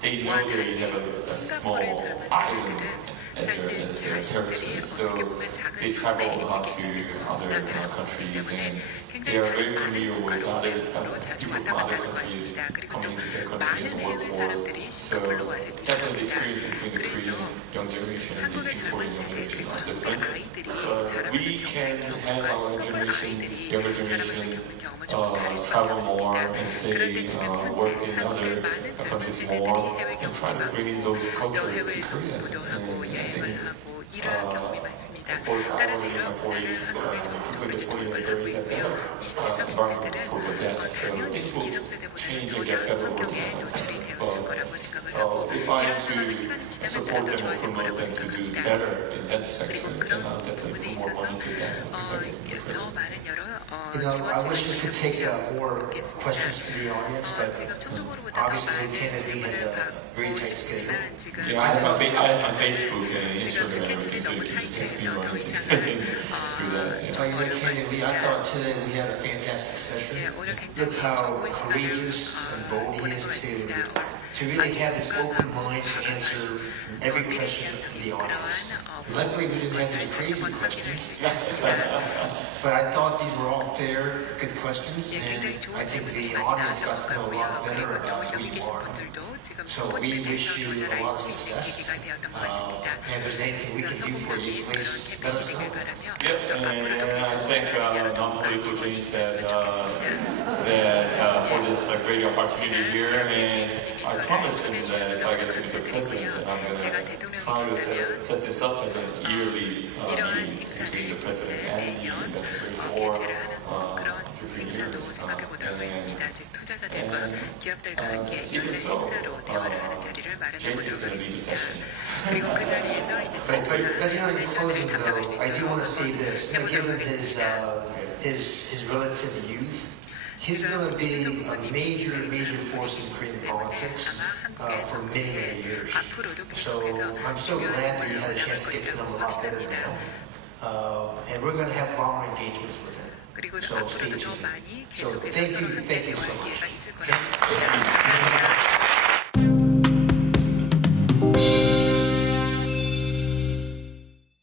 they know they have a small 싱가포르의 젊은 island 세대들은 as 사실 their 자신들이 territory. 어떻게 So 보면 작은 they 섬에 travel a lot 있기 to other 나타나는 거기 countries 때문에 and 굉장히 they are very 다른 많은 familiar with 국가로 other 외국으로 자주 people 왔다 from 갔다 other 하는 것 countries 같습니다. 그리고 또 coming to their country 많은 as a 해외 workforce. 사람들이 So 싱가포르로 와서 일을 definitely the 합니다. experience between the 그래서 Korean young generation and the 한국의 Singaporean 젊은 young 세대 generation 그리고 are 한국의 different. 아이들이 We 자라면서 can 겪는 have 경험과 our 싱가포르 generation, 아이들이 younger 자라면서 generation, 겪는 경험은 조금 다를 수밖에 travel more 없습니다. and say, 그런데 지금 현재 work in 한국의 other 많은 젊은 countries 세대들이 more 해외 and 경험이 try to bring in 많고 those 또 cultures to 해외에서 Korea. 공부도 하고 And I 여행을 think, 하고 일하는 경험이 많습니다. of course, 따라서 our 이러한 문화를 한국에 적극적으로 이제 도입을 하고 있고요. 20대, 30대들은 당연히 기성세대보다는 더 나은 환경에 노출이 되었을 거라고 생각을 하고 이런 상황은 시간이 지나면 따라 더 좋아질 거라고 생각합니다. 그리고 그런 부분에 있어서 더 많은 여러 I 지원책을 wish we could take more questions from the audience, but 지금 청중으로부터 더 obviously 많은 Kennedy has 질문을 a very 받고 tight schedule. 싶지만 지금 Yeah, I have on Facebook and 지금 Instagram, 스케줄이 so 너무 you can just text me 타이트해서 or 더 anything. 이상은 Do that, yeah. 좀 어려울 것 I 같습니다. thought today we had a fantastic session. 예, 오늘 굉장히 Look how 좋은 시간을 courageous and bold he 보낸 is 것 같습니다. to really have this open mind to answer every question from the 미래지향적인 그러한 audience. 후보이신 것을 다시 한번 확인할 수 있었습니다. But I thought these were all fair, good questions, 예, and 굉장히 I 좋은 think 질문들이 the 많이 audience 나왔던 것 got to know a lot 같고요. better 그리고 또 about who 여기 you 계신 are. 분들도 지금 So 후보님에 we 대해서 wish you 더 잘 a 알 lot of 수 있는 success. 계기가 되었던 것 같습니다. And if there's anything we 저 can do for you, 성공적인 그런 please let 캠페인이 us 되길 know. 바라며 Yep, 또 앞으로도 and 계속 I thank 여러분과 non-political 지원이 James 있었으면 좋겠습니다. that for this great opportunity 지난 here, 이렇게 and 제임스님이 I 저를 promised him 초대해 that 주셔서 if I 너무나 get to be the 감사드리고요. president, I'm going 제가 to 대통령이 try to 된다면 set this up as an yearly 이러한 meeting 행사를 between the 이제 president and the 매년 investors or 개최를 하는 그런 entrepreneurs. 행사도 생각해 보도록 하겠습니다. 즉 투자자들과 기업들과 함께 열린 even so, 행사로 대화를 하는 자리를 마련해 James is 보도록 going to lead the 하겠습니다. session. 그리고 그 자리에서 이제 But 제임스가 in 세션을 closing, 담당할 수 though, I do 있도록 want to say 한번 this. 해보도록 Given 하겠습니다. his relative youth, he's 지금 going to be 이준석 a 후보님이 major, 굉장히 major 젊은 force in 분이기 Korean 때문에 politics 아마 한국의 for many, many 정치에 years. 앞으로도 So 계속해서 I'm so 중요한 glad that you 인물로 had a 남을 chance to get to 것이라고 know him a lot better 확신합니다. now. And we're going to have longer engagements with him. 그리고 So stay 앞으로도 더 tuned. 많이 So 계속해서 thank 서로 you 함께 so 대화할 much. 기회가 있을 거라고 믿습니다.